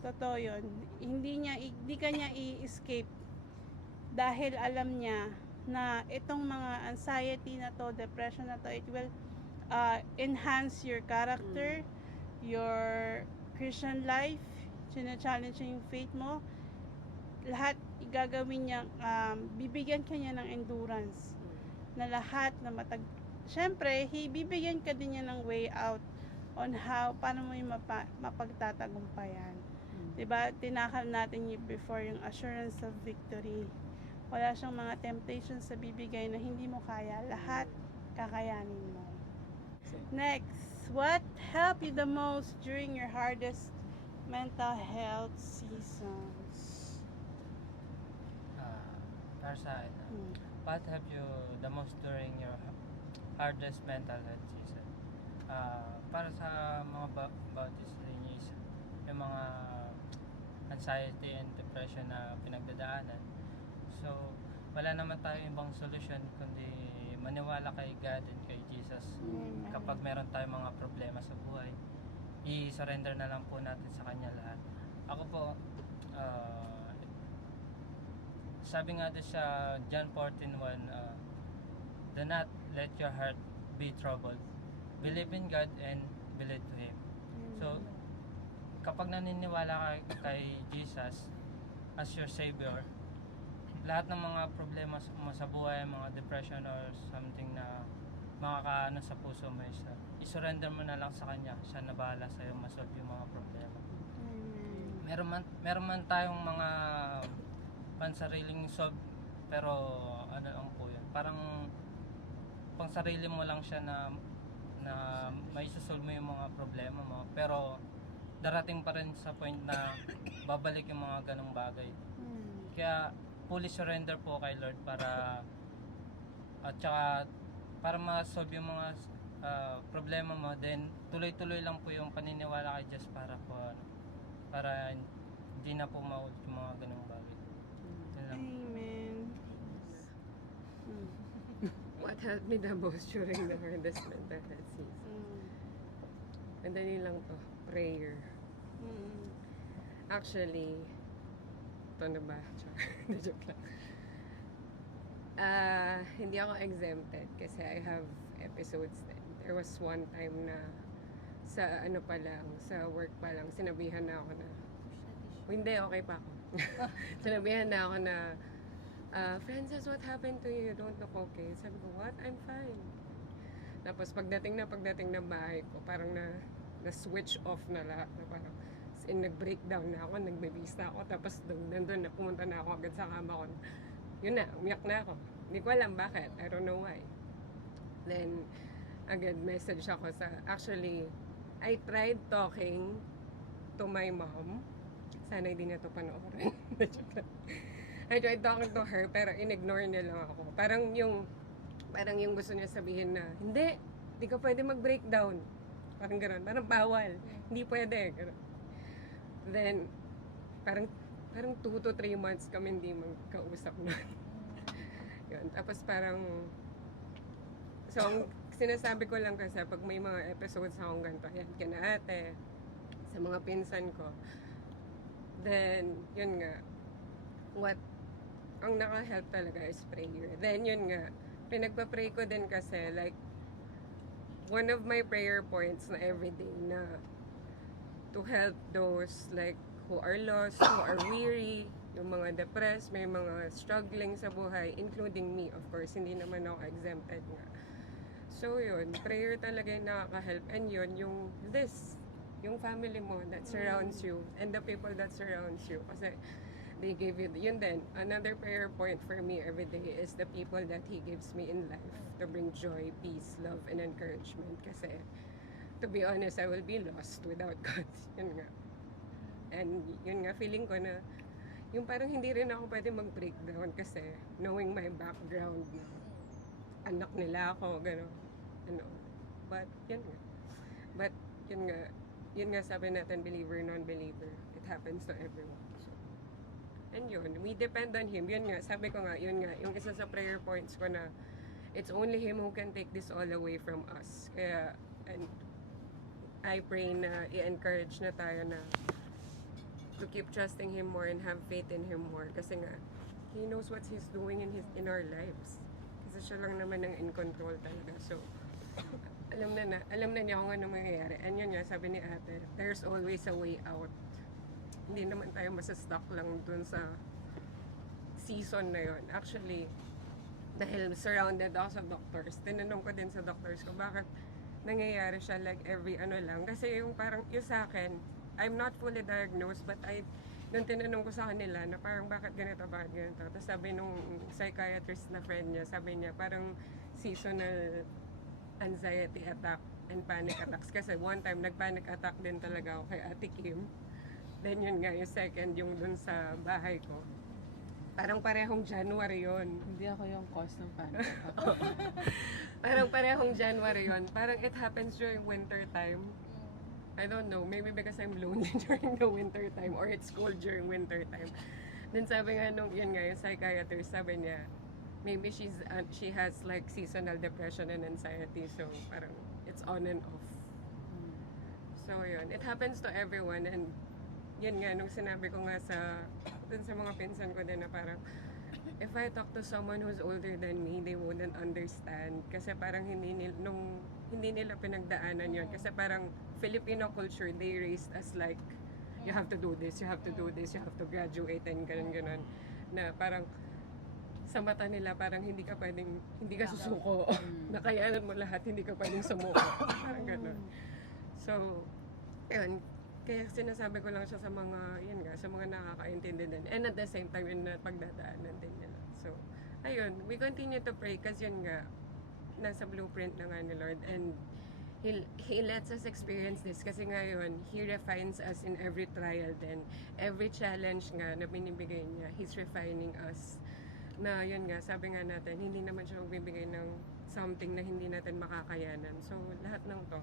Totoo yun. Hindi ka niya i-escape. Dahil alam niya na itong mga anxiety na to, depression na to, it will enhance your character, your Christian life, challenge yung faith mo. Lahat igagawin niya, bibigyan ka niya ng endurance. Na lahat na Siyempre, bibigyan ka din niya ng way out on paano mo yung mapagtatagumpayan. Diba? Tinakal natin yung before yung assurance of victory. Wala siyang mga temptations sa bibigay na hindi mo kaya. Lahat kakayanin mo. Next, what helped you the most during your hardest mental health seasons? Para sa akin, what helped you the most during your hardest mental health season? Para sa mga bodies linis, yung mga anxiety and depression na pinagdadaanan. So, wala naman tayo ibang solusyon kundi maniwala kay God and kay Jesus. Kapag meron tayong mga problema sa buhay, i-surrender na lang po natin sa Kanya lahat. Ako po, sabi nga doon sa John 14:1, do not let your heart be troubled. Believe in God and believe to Him. So, kapag naniniwala ka kay Jesus as your Savior, lahat ng mga problema mo sa buhay, mga depression or something na makakaano sa puso mo is isurrender mo na lang sa Kanya. Siya na bahala sa'yo masolve yung mga problema. Meron man tayong mga pansariling solve, pero ano lang po yun. Parang pang sarili mo lang siya na may susolve mo yung mga problema mo. Pero darating pa rin sa point na babalik yung mga ganong bagay. Kaya fully surrender po kay Lord para at saka para ma-solve yung mga problema mo, then tuloy-tuloy lang po yung paniniwala kay Diyos para hindi na po maulit yung mga ganong bagay. Yun lang. Amen. What helped me the most during the hardest mental health season? Madali lang to. Prayer. Actually, ito na ba? Joke lang. Hindi ako exempted kasi I have episodes din. There was one time na sa ano pa lang, sa work pa lang, sinabihan na ako na, hindi, okay pa ako. Sinabihan na ako na, Frances, what happened to you? You don't look okay. Sabi ko, what? I'm fine. Tapos pagdating ng bahay ko, parang na-switch off na lahat. Na parang, nag-breakdown na ako, nagbibis na ako. Tapos nandun na, pumunta na ako agad sa kama ko. Yun na, umiyak na ako. Hindi ko alam bakit. I don't know why. Then, agad message ako actually, I tried talking to my mom. Sana hindi niya to panoorin. I tried talking to her, pero in-ignore niya lang ako. Parang yung gusto niya sabihin na, hindi ka pwede mag-breakdown. Parang gano'n, parang bawal. Hindi pwede. Ganun. Then, parang 2 to 3 months kami hindi magkausap na. Yun. Tapos parang, so, ang sinasabi ko lang kasi pag may mga episodes akong ganito, yan, kina ate, sa mga pinsan ko, then, yun nga, ang naka-help talaga is prayer. Then, yun nga, pinagpa-pray ko din kasi, like, one of my prayer points na everyday na to help those, like, who are lost, who are weary, yung mga depressed, may mga struggling sa buhay, including me, of course, hindi naman ako exempted nga. So, yun, prayer talaga yung nakaka-help. And yun, yung family mo that surrounds you, and the people that surrounds you. Kasi, they give you, yun din, another prayer point for me every day is the people that He gives me in life to bring joy, peace, love, and encouragement. Kasi, to be honest, I will be lost without God. Yun nga. And yun nga, feeling ko na, yung parang hindi rin ako pwede mag-breakdown kasi knowing my background, anak nila ako, gano'n. Ano. But, yun nga, sabi natin, believer, non-believer. It happens to everyone. So, and yun, we depend on Him. Yun nga, sabi ko nga, yun nga, yung isa sa prayer points ko na, it's only Him who can take this all away from us. Kaya, and I pray na i-encourage na tayo na to keep trusting Him more and have faith in Him more. Kasi nga, He knows what He's doing in our lives. Kasi siya lang naman ang in control talaga. So, alam na niya kung ano mangyayari. And yun nga, sabi ni ate, there's always a way out. Hindi naman tayo masastuck lang dun sa season na yun. Actually, dahil surrounded ako sa doctors, tinanong ko din sa doctors ko, bakit nangyayari siya like every ano lang. Kasi yung parang, yung sa akin, I'm not fully diagnosed, but nung tinanong ko sa kanila na parang bakit ganito. Tapos sabi nung psychiatrist na friend niya, sabi niya parang seasonal anxiety attack and panic attacks. Kasi one time, nag-panic attack din talaga ako kay Ate Kim. Then yun nga, yung second, yung dun sa bahay ko. Parang parehong January yon. Hindi ako yung cause ng panic attack. Parang parehong January yon. Parang it happens during winter time. I don't know, maybe because I'm lonely during the winter time or it's cold during winter time. Then sabi nga nung, yun nga, yung psychiatrist, sabi niya, maybe she has like seasonal depression and anxiety, so parang it's on and off. So yun, it happens to everyone, and yun nga, nung sinabi ko nga dun sa mga pinsan ko din na parang, if I talk to someone who's older than me, they wouldn't understand. Kasi parang hindi nila pinagdaanan yun. Kasi parang Filipino culture, they raised us like you have to do this, you have to do this, you have to graduate and ganun. Na parang sa mata nila parang hindi ka susuko. Nakayanan mo lahat, hindi ka pwedeng sumuko. Parang ganun. So, yun. Kaya sinasabi ko lang siya sa mga, sa mga nakakaintindi din. And at the same time, yun na pagdadaanan din nila. So, ayun, we continue to pray kasi yun nga, nasa blueprint na nga ni Lord. And He lets us experience this kasi ngayon, He refines us in every trial then. Every challenge nga na binibigay niya, He's refining us. Na yun nga, sabi nga natin, hindi naman siya magbibigay ng something na hindi natin makakayanan. So, lahat ng to,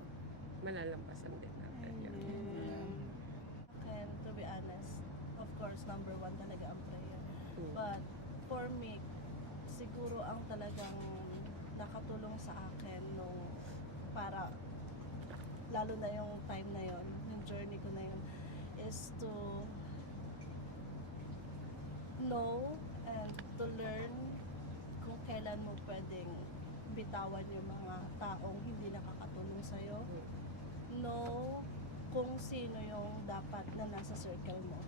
malalampasan din natin. Yun. And to be honest, of course, number one talaga ang prayer. But for me, siguro ang talagang nakatulong sa akin nung para, lalo na yung time na yon, yung journey ko na yun, is to know and to learn kung kailan mo pwedeng bitawan yung mga taong hindi nakakatulong sa'yo. Know kung sino yung dapat na nasa circle mo.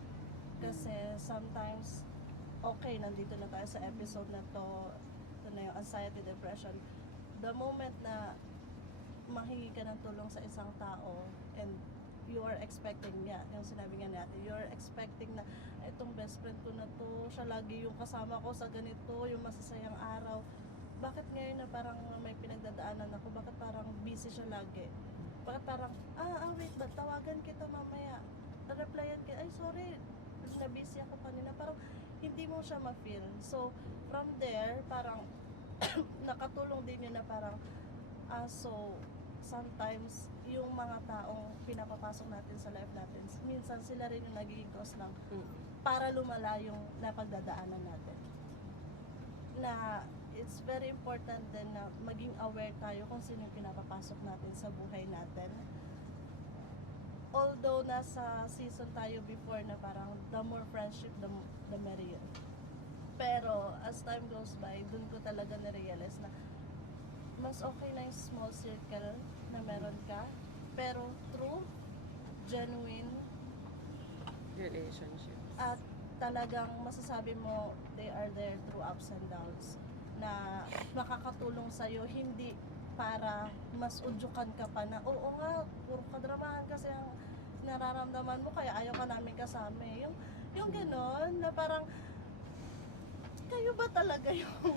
Kasi sometimes, okay, nandito na tayo sa episode na to, ito na yung anxiety, depression. The moment na mahingi ka ng tulong sa isang tao and you are expecting niya, yung sinabi nga natin, you are expecting na itong best friend ko na to, siya lagi yung kasama ko sa ganito, yung masasayang araw. Bakit ngayon na parang may pinagdadaanan ako, bakit parang busy siya lagi? Bakit parang, wait, ba't tawagan kita mamaya? Replyan kita, ay sorry, na busy ako kanina. Parang hindi mo siya ma-feel. So, from there, parang nakatulong din yun na parang, so, sometimes, yung mga taong pinapapasok natin sa life natin, minsan sila rin yung nagiging cause lang para lumala yung napagdadaanan natin. Na, it's very important din na maging aware tayo kung sino yung pinapapasok natin sa buhay natin. Although nasa season tayo before na parang the more friendship, the merrier. Pero as time goes by, dun ko talaga na-realize na mas okay na yung small circle na meron ka, pero true, genuine relationships. At talagang masasabi mo they are there through ups and downs na makakatulong sa'yo, hindi para mas udyukan ka pa na, oo nga, puro kadramahan kasi ang nararamdaman mo, kaya ayaw ka namin kasama. Yung gano'n, na parang, kayo ba talaga yung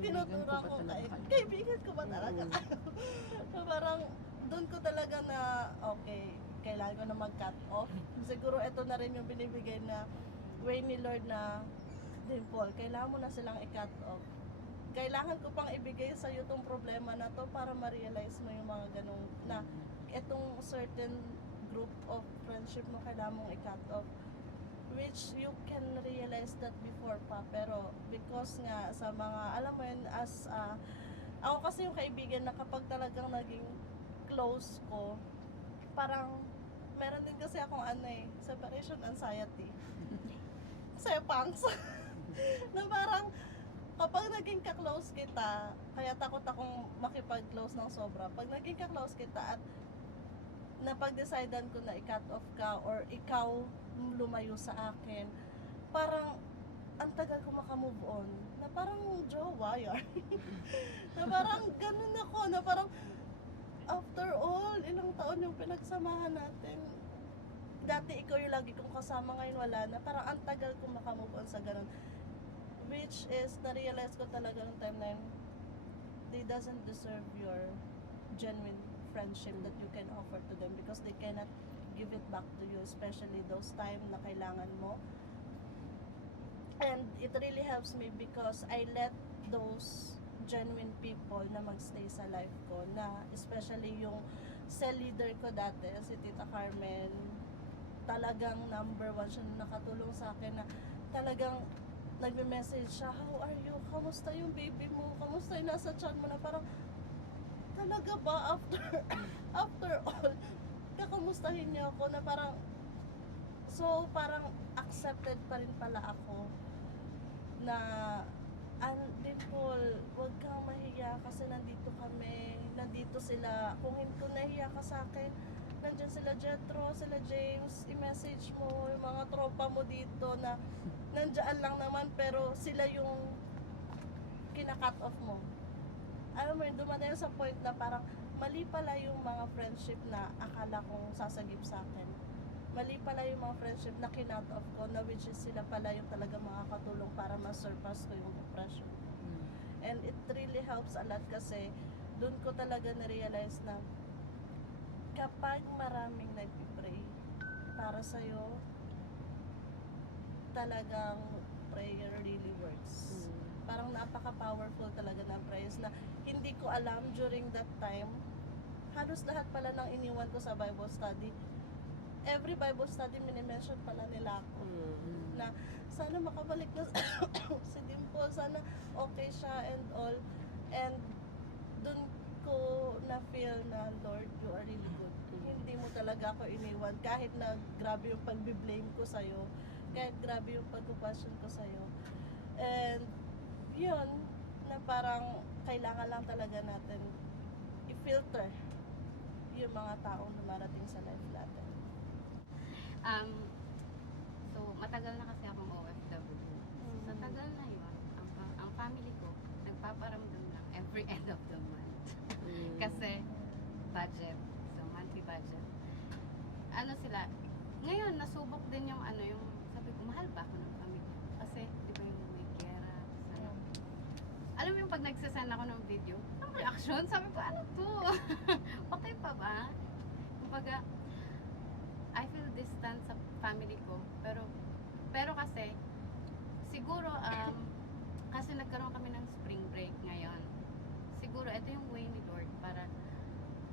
tinuturo ko kayo? Kaibigan ko ba talaga kayo? So, parang, doon ko talaga na, okay, kailangan ko na mag-cut off. Siguro ito na rin yung binibigay na way ni Lord na, Dimple, kailangan mo na silang i-cut off. Kailangan ko pang ibigay sa iyo tong problema na to para ma-realize mo yung mga ganong na itong certain group of friendship mo kailangan mong i-cut off, which you can realize that before pa, pero because nga sa mga, alam mo yun, as ako kasi yung kaibigan na kapag talagang naging close ko, parang meron din kasi akong separation anxiety. Sepangs. Na parang kapag naging ka-close kita, kaya takot akong makipag-close ng sobra. Pag naging ka-close kita at napag-decidean ko na i-cut off ka or ikaw lumayo sa akin, parang ang tagal ko makamove on. Na parang jowa yar. Na parang ganun ako, na parang after all, ilang taon yung pinagsamahan natin. Dati ikaw yung lagi kong kasama, ngayon wala na. Parang ang tagal ko makamove on sa ganun. Which is, na-realize ko talaga ng time na yun, they doesn't deserve your genuine friendship that you can offer to them because they cannot give it back to you, especially those time na kailangan mo. And it really helps me because I let those genuine people na magstay sa life ko, na especially yung cell leader ko dati, si Tita Carmen, talagang number one siya na nakatulong sa akin, na talagang nagme-message siya, how are you? Kamusta yung baby mo? Kamusta yung nasa chan mo? Na parang, talaga ba after all, kakamustahin niya ako na parang, so parang accepted pa rin pala ako na, Dimple, huwag kang mahiya kasi nandito kami, nandito sila. Kung nahiya ka sa akin, nandyan sila Jetro, sila James, i-message mo yung mga tropa mo dito na nandyan lang naman pero sila yung kina-cut off mo. Alam mo yun, dumating sa point na parang mali pala yung mga friendship na akala kong sasagip sa akin. Mali pala yung mga friendship na kinut off ko na which is sila pala yung talaga makakatulong para ma-surpass ko yung depression. And it really helps a lot kasi doon ko talaga na-realize na kapag maraming nag-pray para sa'yo, talagang prayer really works. Parang napaka-powerful talaga ng prayers na hindi ko alam during that time. Halos lahat pala ng iniwan ko sa Bible study. Every Bible study, minimension pala nila ako. Na sana makabalik na si Dimple, sana okay siya and all. And dun ko na-feel na, Lord, you are really good. Hindi mo talaga ako iniwan. Kahit na grabe yung pag-blame ko sa'yo, kahit grabe yung pag-question ko sa'yo. And yun, na parang kailangan lang talaga natin i-filter yung mga taong dumarating sa life natin. So, matagal na kasi akong OFW. Sa tagal na yun, ang family ko, nagpaparamdam lang every end of the month. Kasi, budget. So, monthly budget. Ano sila, ngayon, nasubok din yung yung, sabi ko, mahal ba ako ng family ko? Kasi, di ba yung may gera, alam mo yung pag nagsasend ako ng video, ang reaction, sabi ko, ano to? Okay pa ba? Kumbaga, I feel distant sa family ko, pero kasi, siguro, kasi nagkaroon kami ng spring break ngayon. Siguro, ito yung way ni Lord para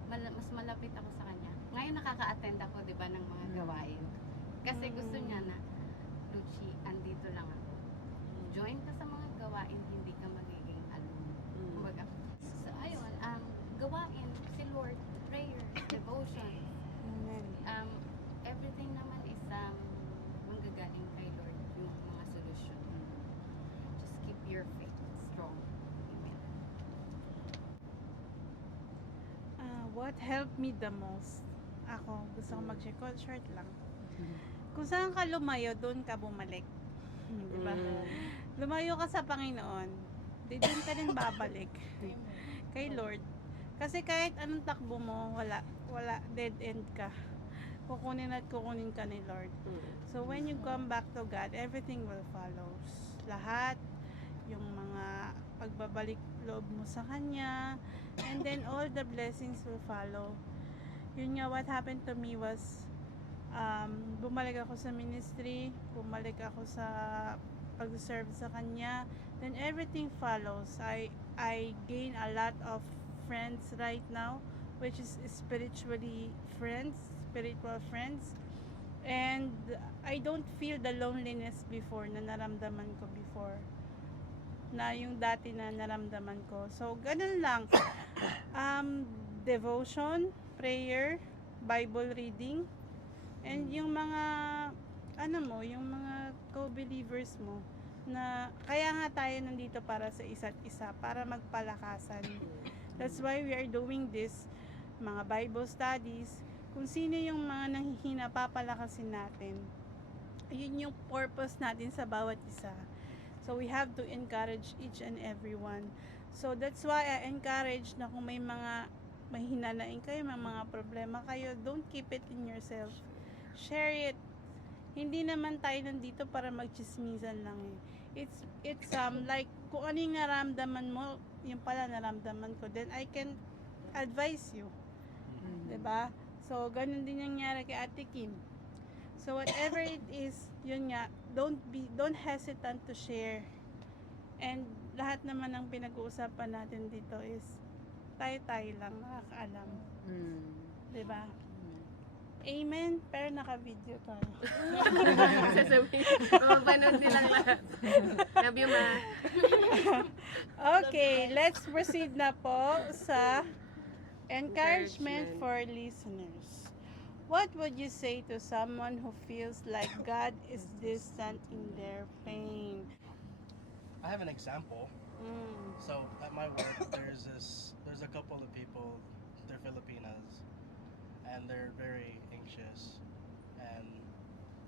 mas malapit ako sa Kanya. Ngayon nakaka-attend ako, di ba, ng mga gawain. Kasi gusto niya na, Lucy, andito lang ako. Join ka sa mga gawain, hindi ka magiging alone. Kumbaga, so ayun, gawain, si Lord, prayer, devotion. Everything naman is manggagaling kay Lord, yung mga solusyon. Just keep your faith strong. Amen. What helped me the most? Ako, gusto ko mag-share short lang. Kung saan ka lumayo, doon ka bumalik. Diba? Lumayo ka sa Panginoon, doon ka din babalik. Kay Lord. Kasi kahit anong takbo mo, wala, dead end ka. Kukunin ka ni Lord. So when you come back to God, everything will follow. Lahat, yung mga pagbabalik loob mo sa Kanya, and then all the blessings will follow. Yun nga, what happened to me was, bumalik ako sa ministry, bumalik ako sa pag-serve sa Kanya, then everything follows. I gain a lot of friends right now, which is spiritual friends, and I don't feel the loneliness before na naramdaman ko before, na yung dati na naramdaman ko. So ganun lang. Devotion, prayer, Bible reading, and yung mga yung mga co-believers mo, na kaya nga tayo nandito para sa isa't isa, para magpalakasan. That's why we are doing this, mga Bible studies. Kung sino yung mga nanghihina, papalakasin natin. Yun yung purpose natin sa bawat isa. So we have to encourage each and every one. So that's why I encourage na kung may mga mahinanain kayo, may mga problema kayo, don't keep it in yourself. Share it. Hindi naman tayo nandito para magchismisan lang eh. It's like kung ano yung naramdaman mo, yung pala naramdaman ko, then I can advise you. 'Di ba? So ganun din nangyari kay Ate Kim. So whatever it is, yun nga, don't hesitate to share. And lahat naman ng pinag-uusapan natin dito is tayo lang nakakaalam. 'Di ba? Amen. Pero naka-video tayo. Sasabihin, mapapanood nilang lahat. Love you, Ma. Okay, let's proceed na po sa encouragement for listeners. What would you say to someone who feels like God is distant in their pain? I have an example. So at my work, there's a couple of people, they're Filipinas, and they're very anxious, and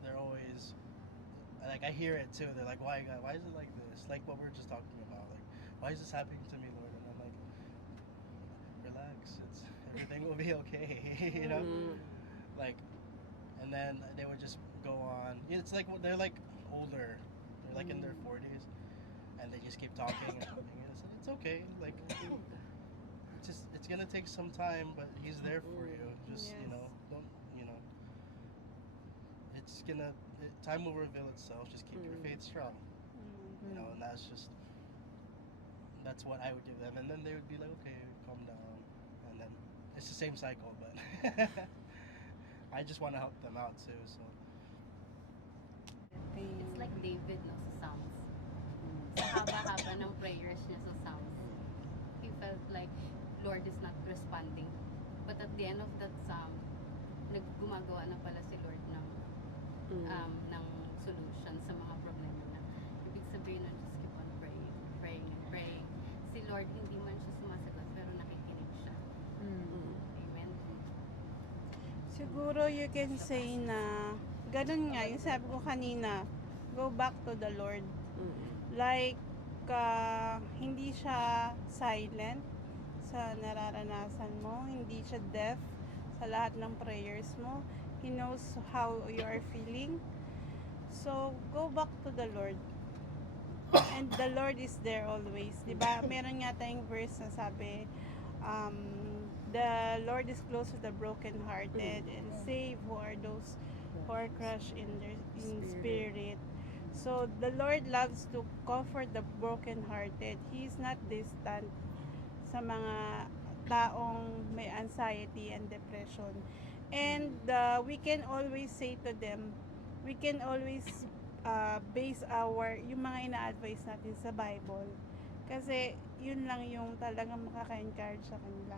they're always like, I hear it too. They're like, why God? Why is it like this? Like what we're just talking about. Like, why is this happening to me, Lord? And I'm like, relax. Everything will be okay. You know, like, and then they would just go on. It's like they're like older. They're like in their 40s, and they just keep talking and talking. And I said, it's okay. Like, it's gonna take some time, but He's there for you. Just don't it's gonna time will reveal itself. Just keep your faith strong. You know, and that's what I would give them, and then they would be like, okay, calm down, and then it's the same cycle, but I just want to help them out too. So It's like David, no, sa Psalms. Sa haba-haba ng prayers niya sa Psalms, he felt like Lord is not responding. But at the end of that Psalm, gumagawa na pala si Lord ng solution sa mga problema na. Ibig sabihin nun, just keep on praying, praying, and praying. Si Lord, hindi man siya sumasagot, pero nakikinig siya. Amen. Siguro you can say na ganun nga, yung sabi ko kanina, go back to the Lord. Like, hindi siya silent sa nararanasan mo, hindi siya deaf sa lahat ng prayers mo. He knows how you are feeling. So, go back to the Lord. And the Lord is there always. Diba? Meron nga tayong verse na sabi, the Lord is close to the brokenhearted and save who are those who are crushed in spirit. So, the Lord loves to comfort the brokenhearted. He is not distant sa mga taong may anxiety and depression. And we can always say to them, we can always base yung mga ina-advise natin sa Bible. Kasi yun lang yung talagang makaka-encourage sa kanila.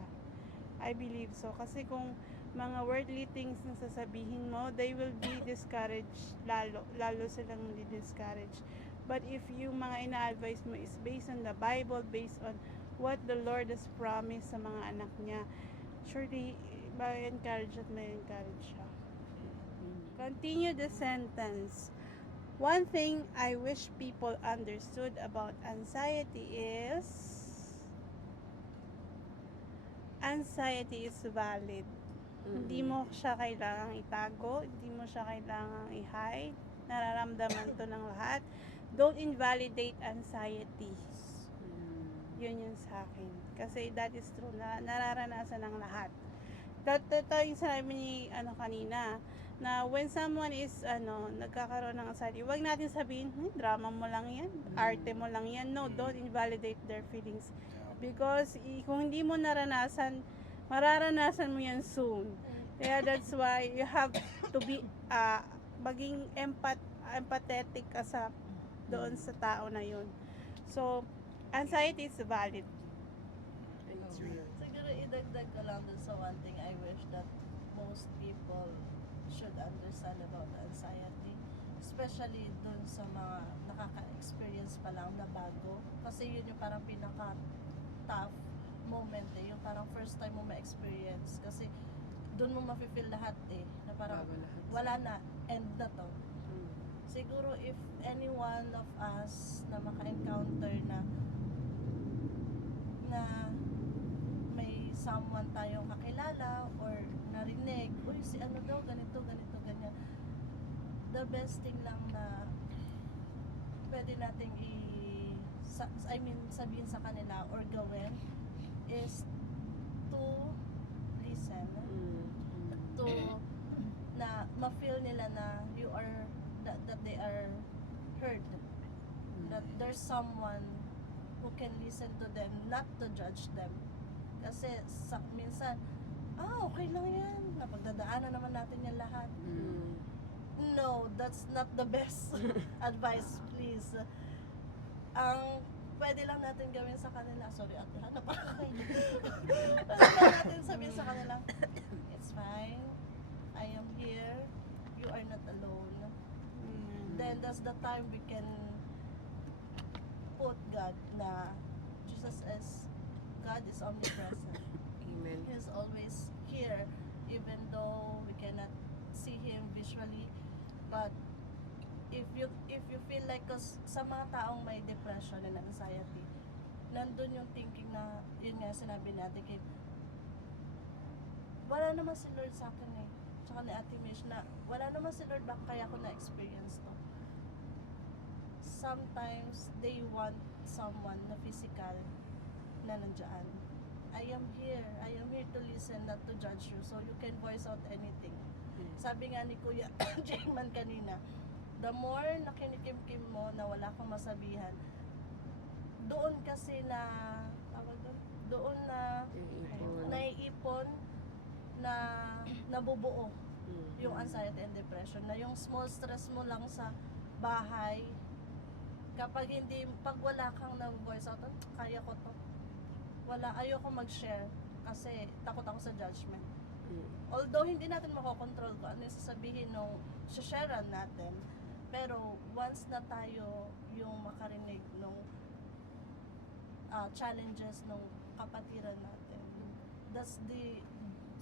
I believe so. Kasi kung mga worldly things na sasabihin mo, they will be discouraged, lalo silang discouraged. But if yung mga ina-advise mo is based on the Bible, based on what the Lord has promised sa mga anak niya, surely ma-encourage at ma-encourage siya. Continue the sentence. One thing I wish people understood about anxiety is anxiety is valid. Hindi mo siya kailangang itago, hindi mo siya kailangang i-hide. Nararamdaman to ng lahat. Don't invalidate anxiety. Yun yung sa akin. Kasi that is true. Nararanasan ng lahat. Ito yung sinabi ni kanina, na when someone is nagkakaroon ng anxiety, huwag natin sabihin, drama mo lang yan, arte mo lang yan. No, don't invalidate their feelings. Because kung hindi mo naranasan, mararanasan mo yan soon. Kaya that's why you have to be maging empathetic ka doon sa tao na yun. So, anxiety is valid. It's real. Siguro idagdag ko lang dun sa one thing I wish that most people should understand about anxiety, especially dun sa mga nakaka-experience pa lang na bago, kasi yun yung parang pinaka-tough moment yung parang first time mo ma-experience, kasi dun mo mafe-feel lahat na parang wala na, end na to. Siguro if any one of us na maka-encounter na may someone tayong kakilala or narinig, uy, si ano daw, ganito, ganyan. The best thing lang na pwede nating sabihin sa kanila or gawin is to listen. To na ma-feel nila na you are, that they are heard. That there's someone who can listen to them, not to judge them. Kasi minsan, okay lang yan, napagdadaanan naman natin yan lahat. No, that's not the best advice, please. Ang pwede lang natin gawin sa kanila, sorry ate, hanap ako. Pwede lang natin sabihin sa kanila, it's fine, I am here, you are not alone. Then that's the time we can put God na God is omnipresent. Amen. He's always here, even though usually. But if you feel like, cause sa mga taong may depression and anxiety, nandun yung thinking na, yun nga sinabi natin kay, wala naman si Lord sa akin eh. Tsaka ni Ate Mish na, wala naman si Lord, baka kaya ko na-experience to. Sometimes, they want someone na physical na nandyan. I am here to listen, not to judge you, so you can voice out anything. Sabi nga ni Kuya Jayman kanina, the more na kinikim-kim mo na wala kang masabihan, doon kasi na, doon na naiipon, na nabubuo yung anxiety and depression, na yung small stress mo lang sa bahay, kapag hindi, pag wala kang na-voice out, kaya ko to. Wala, ayoko mag-share kasi takot ako sa judgment. Although hindi natin makokontrol kung ano yung sasabihin nung sharean natin, pero once na tayo yung makarinig nung challenges nung kapatiran natin, that's the,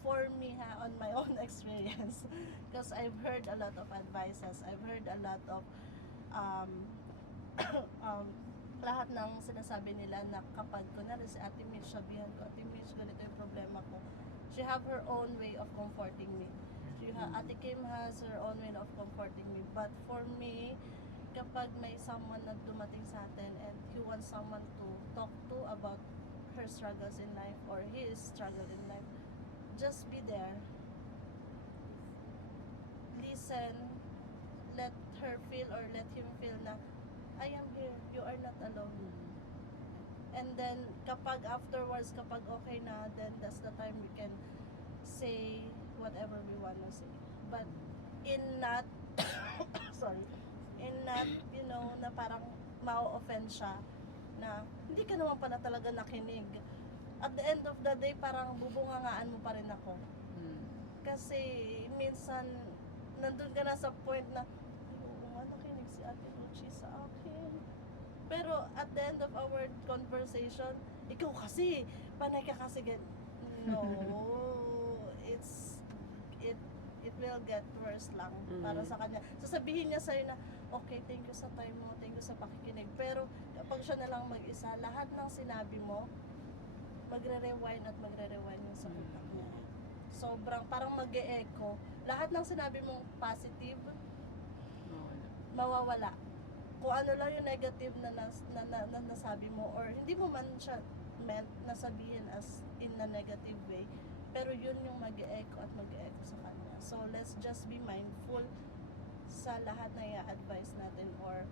for me on my own experience, because I've heard a lot of advices, I've heard a lot of lahat ng sinasabi nila na kapag kunwari si Ate Mitch, sabihan ko, Ate Mitch, ganito yung problema ko. She have her own way of comforting me. Ate Kim has her own way of comforting me. But for me, kapag may someone na dumating sa atin and he wants someone to talk to about her struggles in life or his struggle in life, just be there. Listen, let her feel or let him feel na I am here, you are not alone. And then kapag afterwards, kapag okay na, then that's the time we can say whatever we want to say. But in not sorry, in not, you know, na parang ma-offend siya na hindi ka naman pala talaga nakinig. At the end of the day, parang bubungangaan mo pa rin ako. Kasi minsan nandun ka na sa point na oo nga, nakinig si Ate Lucy sa akin. Pero at the end of our conversation, ikaw kasi, panay ka kasi no, it will get worse lang para sa kanya. Sasabihin niya sa'yo na, okay, thank you sa time mo, thank you sa pakikinig. Pero kapag siya na lang mag-isa, lahat ng sinabi mo, magre-rewind at magre-rewind yung sa utak niya. Sobrang, parang mag-e-echo. Lahat ng sinabi mong positive, mawawala. Kung ano lang yung negative na nasabi mo, or hindi mo man siya meant na sabihin as in a negative way, pero yun yung mag-e-echo at mag-e-echo sa kanya. So let's just be mindful sa lahat na i-advise natin or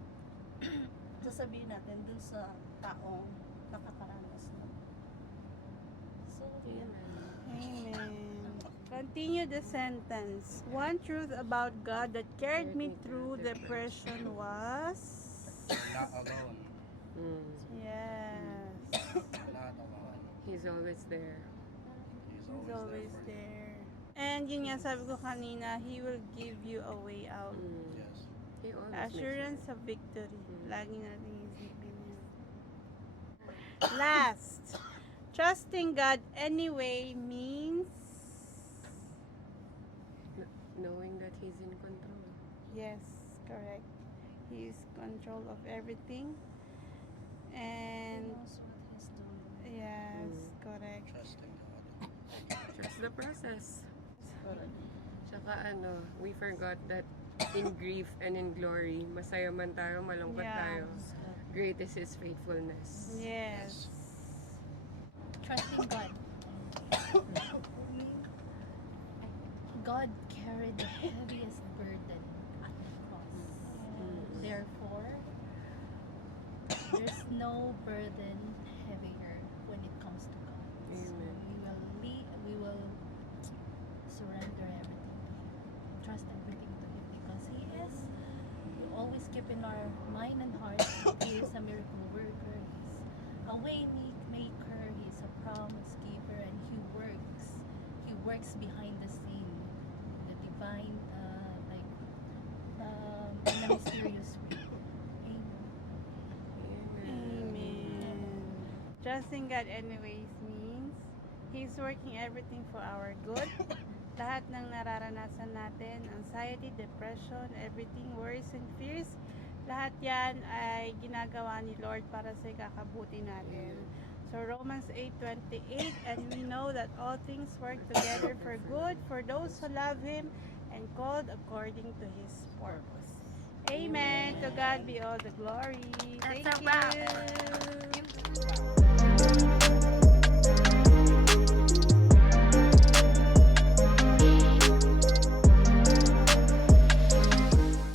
sasabihin natin dun sa taong nakakaranas na. So, yeah. Amen. Continue the sentence. One truth about God that carried me through depression was... Not alone. Yes. Not alone. He's always there. He's always there. And yun nga sabi ko kanina, He will give you a way out. Yes. He always Assurance of victory. Lagi natin isipin yun. Last. Trusting God anyway means knowing that He's in control. yes, correct. He is control of everything. And He knows what he's doing. yes, correct. Trusting God. Trust the process. Correct. Tsaka we forgot that in grief and in glory, masaya man tayo, malungkot Yeah. tayo. Great is His faithfulness. Yes. Trusting God. God carried the heaviest burden at the cross. Therefore, there's no burden heavier when it comes to God. So Amen. we will surrender everything to Him. Trust everything to Him because He is. We always keep in our mind and heart He is a miracle worker. He's a way maker. He's a promise giver, and He works. He works behind the scene, the divine, in a mysterious way. Amen. Amen. Trusting God anyways means He's working everything for our good lahat ng nararanasan natin, anxiety, depression, everything, worries and fears, lahat yan ay ginagawa ni Lord para sa ikakabuti natin. So Romans 8:28, and we know that all things work together for good for those who love Him and called according to His purpose. Amen. To God be all the glory. Thank you.